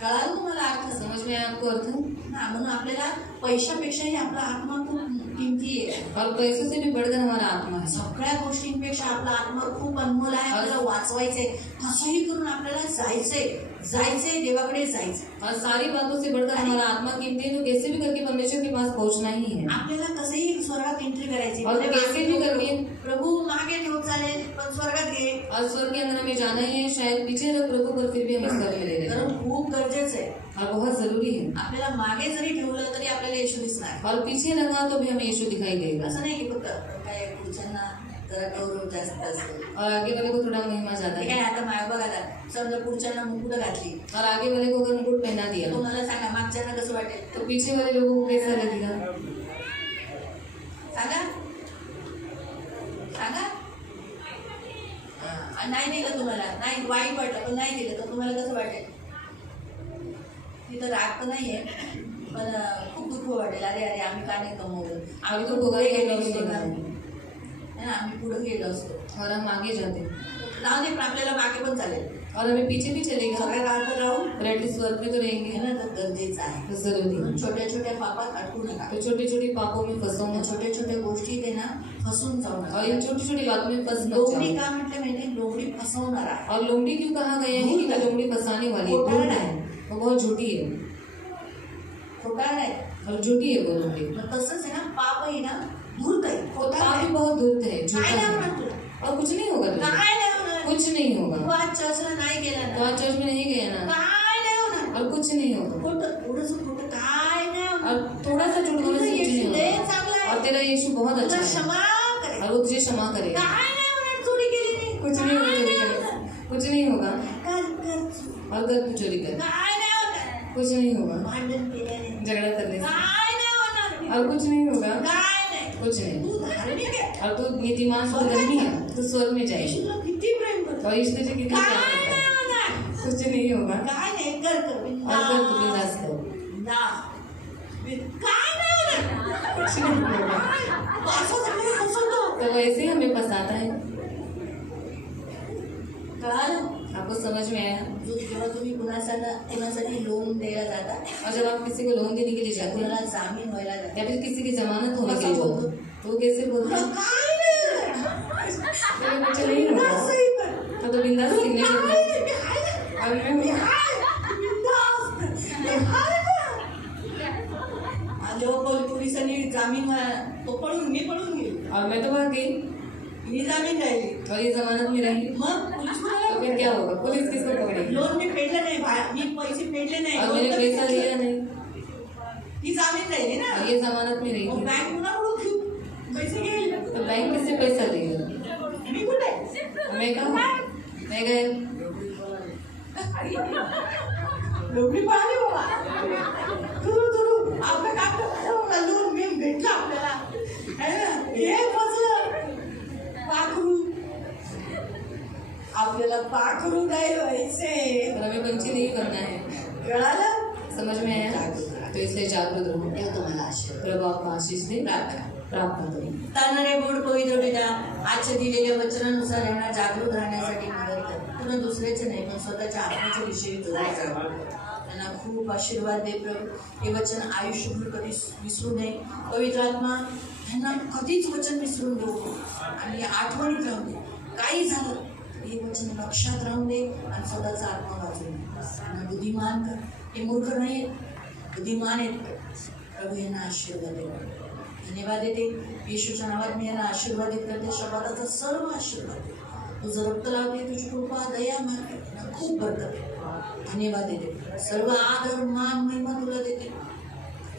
कळालं तुम्हाला अर्थ? समझ में आया आपको अर्थ? हा, म्हणून आपल्याला पैशापेक्षाही आपला आत्मा खूप किमती आहे। और पैसों से भी बढ़कर हमारा आत्मा है। सगळ्या गोष्टींपेक्षा आपला आत्मा खूप अनमोल आहे, आपल्याला वाचवायचंय, कसंही करून आपल्याला जायचंय देवाकडे जायचंय। और सारी बातों से बढ़कर हमारा आत्मा कीमती है, तो कैसे भी करके परमेश्वर के पास पहुंचना ही है। आपल्याला कसंही स्वर्गात एंट्री करायची, और कैसे भी करके प्रभू मागे ठेव चालेल पण स्वर्गात घे, और स्वर्ग के अंदर हमें जाना ही है, शायद पीछे रख प्रभु पर फिर भी हमें स्वर्ग में ले लेना, कारण खूप गरजेचं आहे। और बहुत जरूरी है। आपल्याला मागे जरी ठेवलं तरी आपल्याला आपल्याला येशू दिसणार. और पीछे रंगा तो भी हमें यीशु दिखाई देगा. असं नाही की फक्त काय पुरुषांना जरा गौरव जास्त असतो. और आगे वाले को थोड़ा महिमा ज्यादा ते है. काय आता माय बघायला समजा पुरुषांना मुकुट घातली और आगे वाले को अगर मुकुट पहना दिया तुम्हाला सांगा मागच्यांना कसं वाटेल? तो पीछे वाले लोगों को कैसा लगेगा? सांगा सांगा. नाही दिलं तुम्हाला, नाही वाईट वाटलं पण नाही दिलं तर तुम्हाला कसं वाटेल? तिथं राग तर नाहीये पण खूप दुःख वाटेल. अरे अरे आम्ही का नाही कमवलं, आम्ही तो पुढे गेलो असतो ना, आम्ही पुढे गेलो असतो. और हम आगे जाते राहू दे पण आपल्याला मागे पण चालेल. और हमें पीछे भी चलेगा. सगळ्या काळात राहू और एटलीस्ट स्वर्ग में तो रहेंगे. हे ना तर गरजेचं आहे. तो जरूरी है. छोट्या छोट्या पापात अटकू नका. तो छोटी छोटी पापों में फंसो मत. छोट्या छोट्या गोष्टी ते ना फसून जाऊ और नका. इन छोटी छोटी बातों में फंस मत लोमडी जाओ. का म्हटलं माहिती? लोमडी फसवणार आहे. और लोमड़ी क्यों कहा गया है कि वो लोमड़ी फंसाने वाली है? खोटारड है, वो बहुत झूठी है. खोटा नाही. और झूठी है वो लोमड़ी. मग तसंच आहे ना, पापही ना धूर्त आहे. खोटा पाप नाही. भी बहुत धूर्त है, झूठा काय नाही है. होणार तुला? और कुछ नहीं होगा तुझे. काय नाही होणार? कुछ नहीं होगा. तू आज चर्चला नाही गेला तो ना, आज चर्च में नहीं गया ना, काय नाही होणार? और कुछ नहीं होगा. खोटं थोडंसं खोटं काय नाही होणार? और थोड़ा सा झूठ बोलने से कुछ नहीं तुझं येशू होगा. चांगला आहे. और तेरा यीशु बहुत तुला अच्छा है क्षमा करेल. और वो तुझे क्षमा करेगा. काय नाही होणार? चोरी केली नाही. कुछ नहीं होगा चोरी काय करने नाही से. कुछ नहीं होगा. होणार? कर. और अगर तू चोरी कर, काय नाही होणार? कुछ नहीं होगा. भांडण केल्याने झगड़ा करने से, काय नाही होणार? और कुछ नहीं होगा. काय नाही. कुछ नहीं. तू धार्मिक आहे. और तू नीतिमान और धर्मी है तो स्वर्ग में जाएगी. येशूला किती प्रेम करतो. और यीशु तुझे कितना प्यार काय करता नाही है. होणार? कुछ नहीं होगा. काय नाही. कर कर. और कर तू बिंदास कर. बिंदास. काय नाही होणार? कुछ नहीं होगा. असं सगळं फसवतो. तो वैसे ही हमें फंसाता है. कळालं? आपको समझ में आया? जेव्हा तुम्ही कुणासाठी लोन द्यायला जाता, और जब आप किसी को लोन देने के लिए जाते कुणाला हैं जामीन व्हायला जाता, या फिर किसी की जमानत होने के लिए कैसा जाते बोलते? हैं, तो वो कैसे बोलते तुला हैं? काय नाही. तो कुछ नहीं बिंदास होगा. सही कर. तो बिंदास सिग्नेचर काय कर. नाही. मी आहे ना. और मैं मी हूँ. आहे. बिंदास. मी आहे ना. आणि जेव्हा पोलिसांनी जामीन तो पळून मी पळून गेली. और मैं तो भाग गई मी जामीन राहिली. और ये जमानत में रही. मग पोलीस तो फिर कुणाला क्या होगा? पुलिस किसको पकड़ेगी? लोन मी फेडलं नाही. मी पैसे फेडले नाही. और लोन मैंने तर पैसा फेडलं. लिया नहीं ती जामीन राहिली ना. और ये जमानत में रही मग थी. बँक कुणाकडून घेऊ? पैसे घेईल. तो बैंक किससे पैसा देगा? मी कुठे? मैं कहा मैं गए. लोमडी पळाली बाबा. तुरु आपलं काम करतो. लोन मी भेटलं आपल्याला. है ना? हे फसलं. पाखरू. आपल्याला पाखरू नाही व्हायचे. और हमें पंछी नहीं बनना है. कळालं? समझ में आया? तो इसलिए जागरूक रहो. देव तुम्हाला आशीर्वाद. प्रभु आपको आशीष दे. प्रार्थना. प्रार्थना करो. तारणारे गोड पवित्र पिता, आजच्या दिलेल्या वचनानुसार यांना जागृत राहण्यासाठी मदत कर. पुन्हा दुसऱ्याचे नाही पण स्वतःच्या आत्म्याच्या विषयी जागृत कर. त्यांना खूप आशीर्वाद दे प्रभू. हे वचन आयुष्यभर कधी विसरू नये. पवित्र आत्मा यांना कधीच वचन विसरून देऊ नये आणि आठवणीत राहू दे. काही झालं हे वचन लक्षात राहून दे आणि स्वतःचा आत्मा वाचून दे. त्यांना बुद्धिमान कर. हे मूर्ख नाही आहेत, बुद्धिमान आहेत. प्रभू यांना आशीर्वाद दे. धन्यवाद देते. येशूच्या नावात मी यांना आशीर्वादित करते. शब्दाचा सर्व आशीर्वाद दे. तुझं रक्त लावते, तुझी कृपा दया मागते. यांना खूप बरकत दे. धन्यवाद देते. सर्व आदर मान महिमा तुला देते.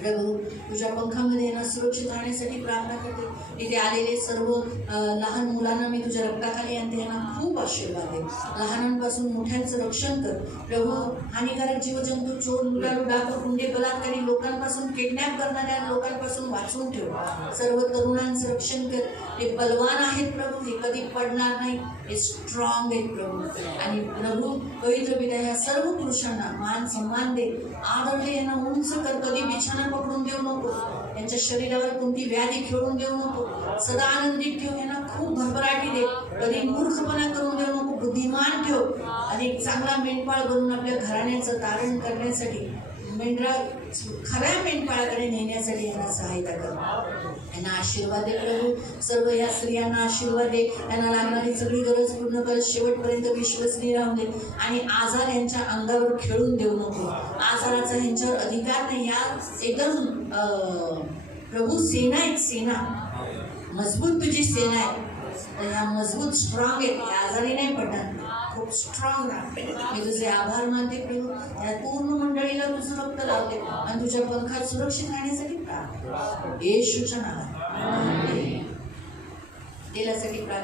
प्रभू तुझ्या पंखामध्ये यांना सुरक्षित राहण्यासाठी प्रार्थना करते. इथे आलेले सर्व लहान मुलांना मी तुझ्या रक्ताखाली आणते. यांना खूप आशीर्वाद दे. लहानांपासून मोठ्यांचं रक्षण कर. प्रभू हानिकारक जीवजंतू, चोर, लुटारू, डाकू, गुंडे, बलात्कारी लोकांपासून, किडनॅप करणाऱ्या लोकांपासून वाचवून ठेव. सर्व तरुणांचं रक्षण कर. ते बलवान आहेत प्रभू. हे कधी पडणार नाही. हे स्ट्रॉंग आहेत प्रभू. आणि प्रभू पवित्र पिता ह्या सर्व पुरुषांना मान सन्मान दे. आदर दे. यांना उंच कर. कधी बिछाना पकडून देऊ नको. यांच्या शरीरावर कोणती व्याधी खेळून देऊ नको. सदा आनंदित ठेव. यांना खूप भरभराटी दे. कधी मूर्खपणा करून देऊ नको. बुद्धिमान ठेव आणि एक चांगला मेंढपाळ बनून आपल्या घराण्याचं तारण करण्यासाठी मेंढरा खऱ्या मेंढपाळाकडे नेण्यासाठी यांना सहायता कर. यांना आशीर्वाद दे प्रभू. सर्व या स्त्रियांना आशीर्वाद दे. त्यांना लागणारी सगळी गरज पूर्ण कर. शेवटपर्यंत विश्वसनीय राहून दे आणि आजार यांच्या अंगावर खेळून देऊ नको. आजाराचा ह्यांच्यावर अधिकार नाही. या एकदम प्रभू सेना, एक सेना मजबूत तुझी सेना आहे. तर ह्या मजबूत स्ट्रॉंग आहेत, या आजारी नाही पडणार, खूप स्ट्रॉंग राहा. मी तुझे आभार मानते प्रभू, या पूर्ण मंडळीला तुझं रक्त लावते आणि तुझ्या पंखात सुरक्षित राहण्यासाठी प्रार्थना येशूच्या नावात. तेलासाठी प्रार्थना.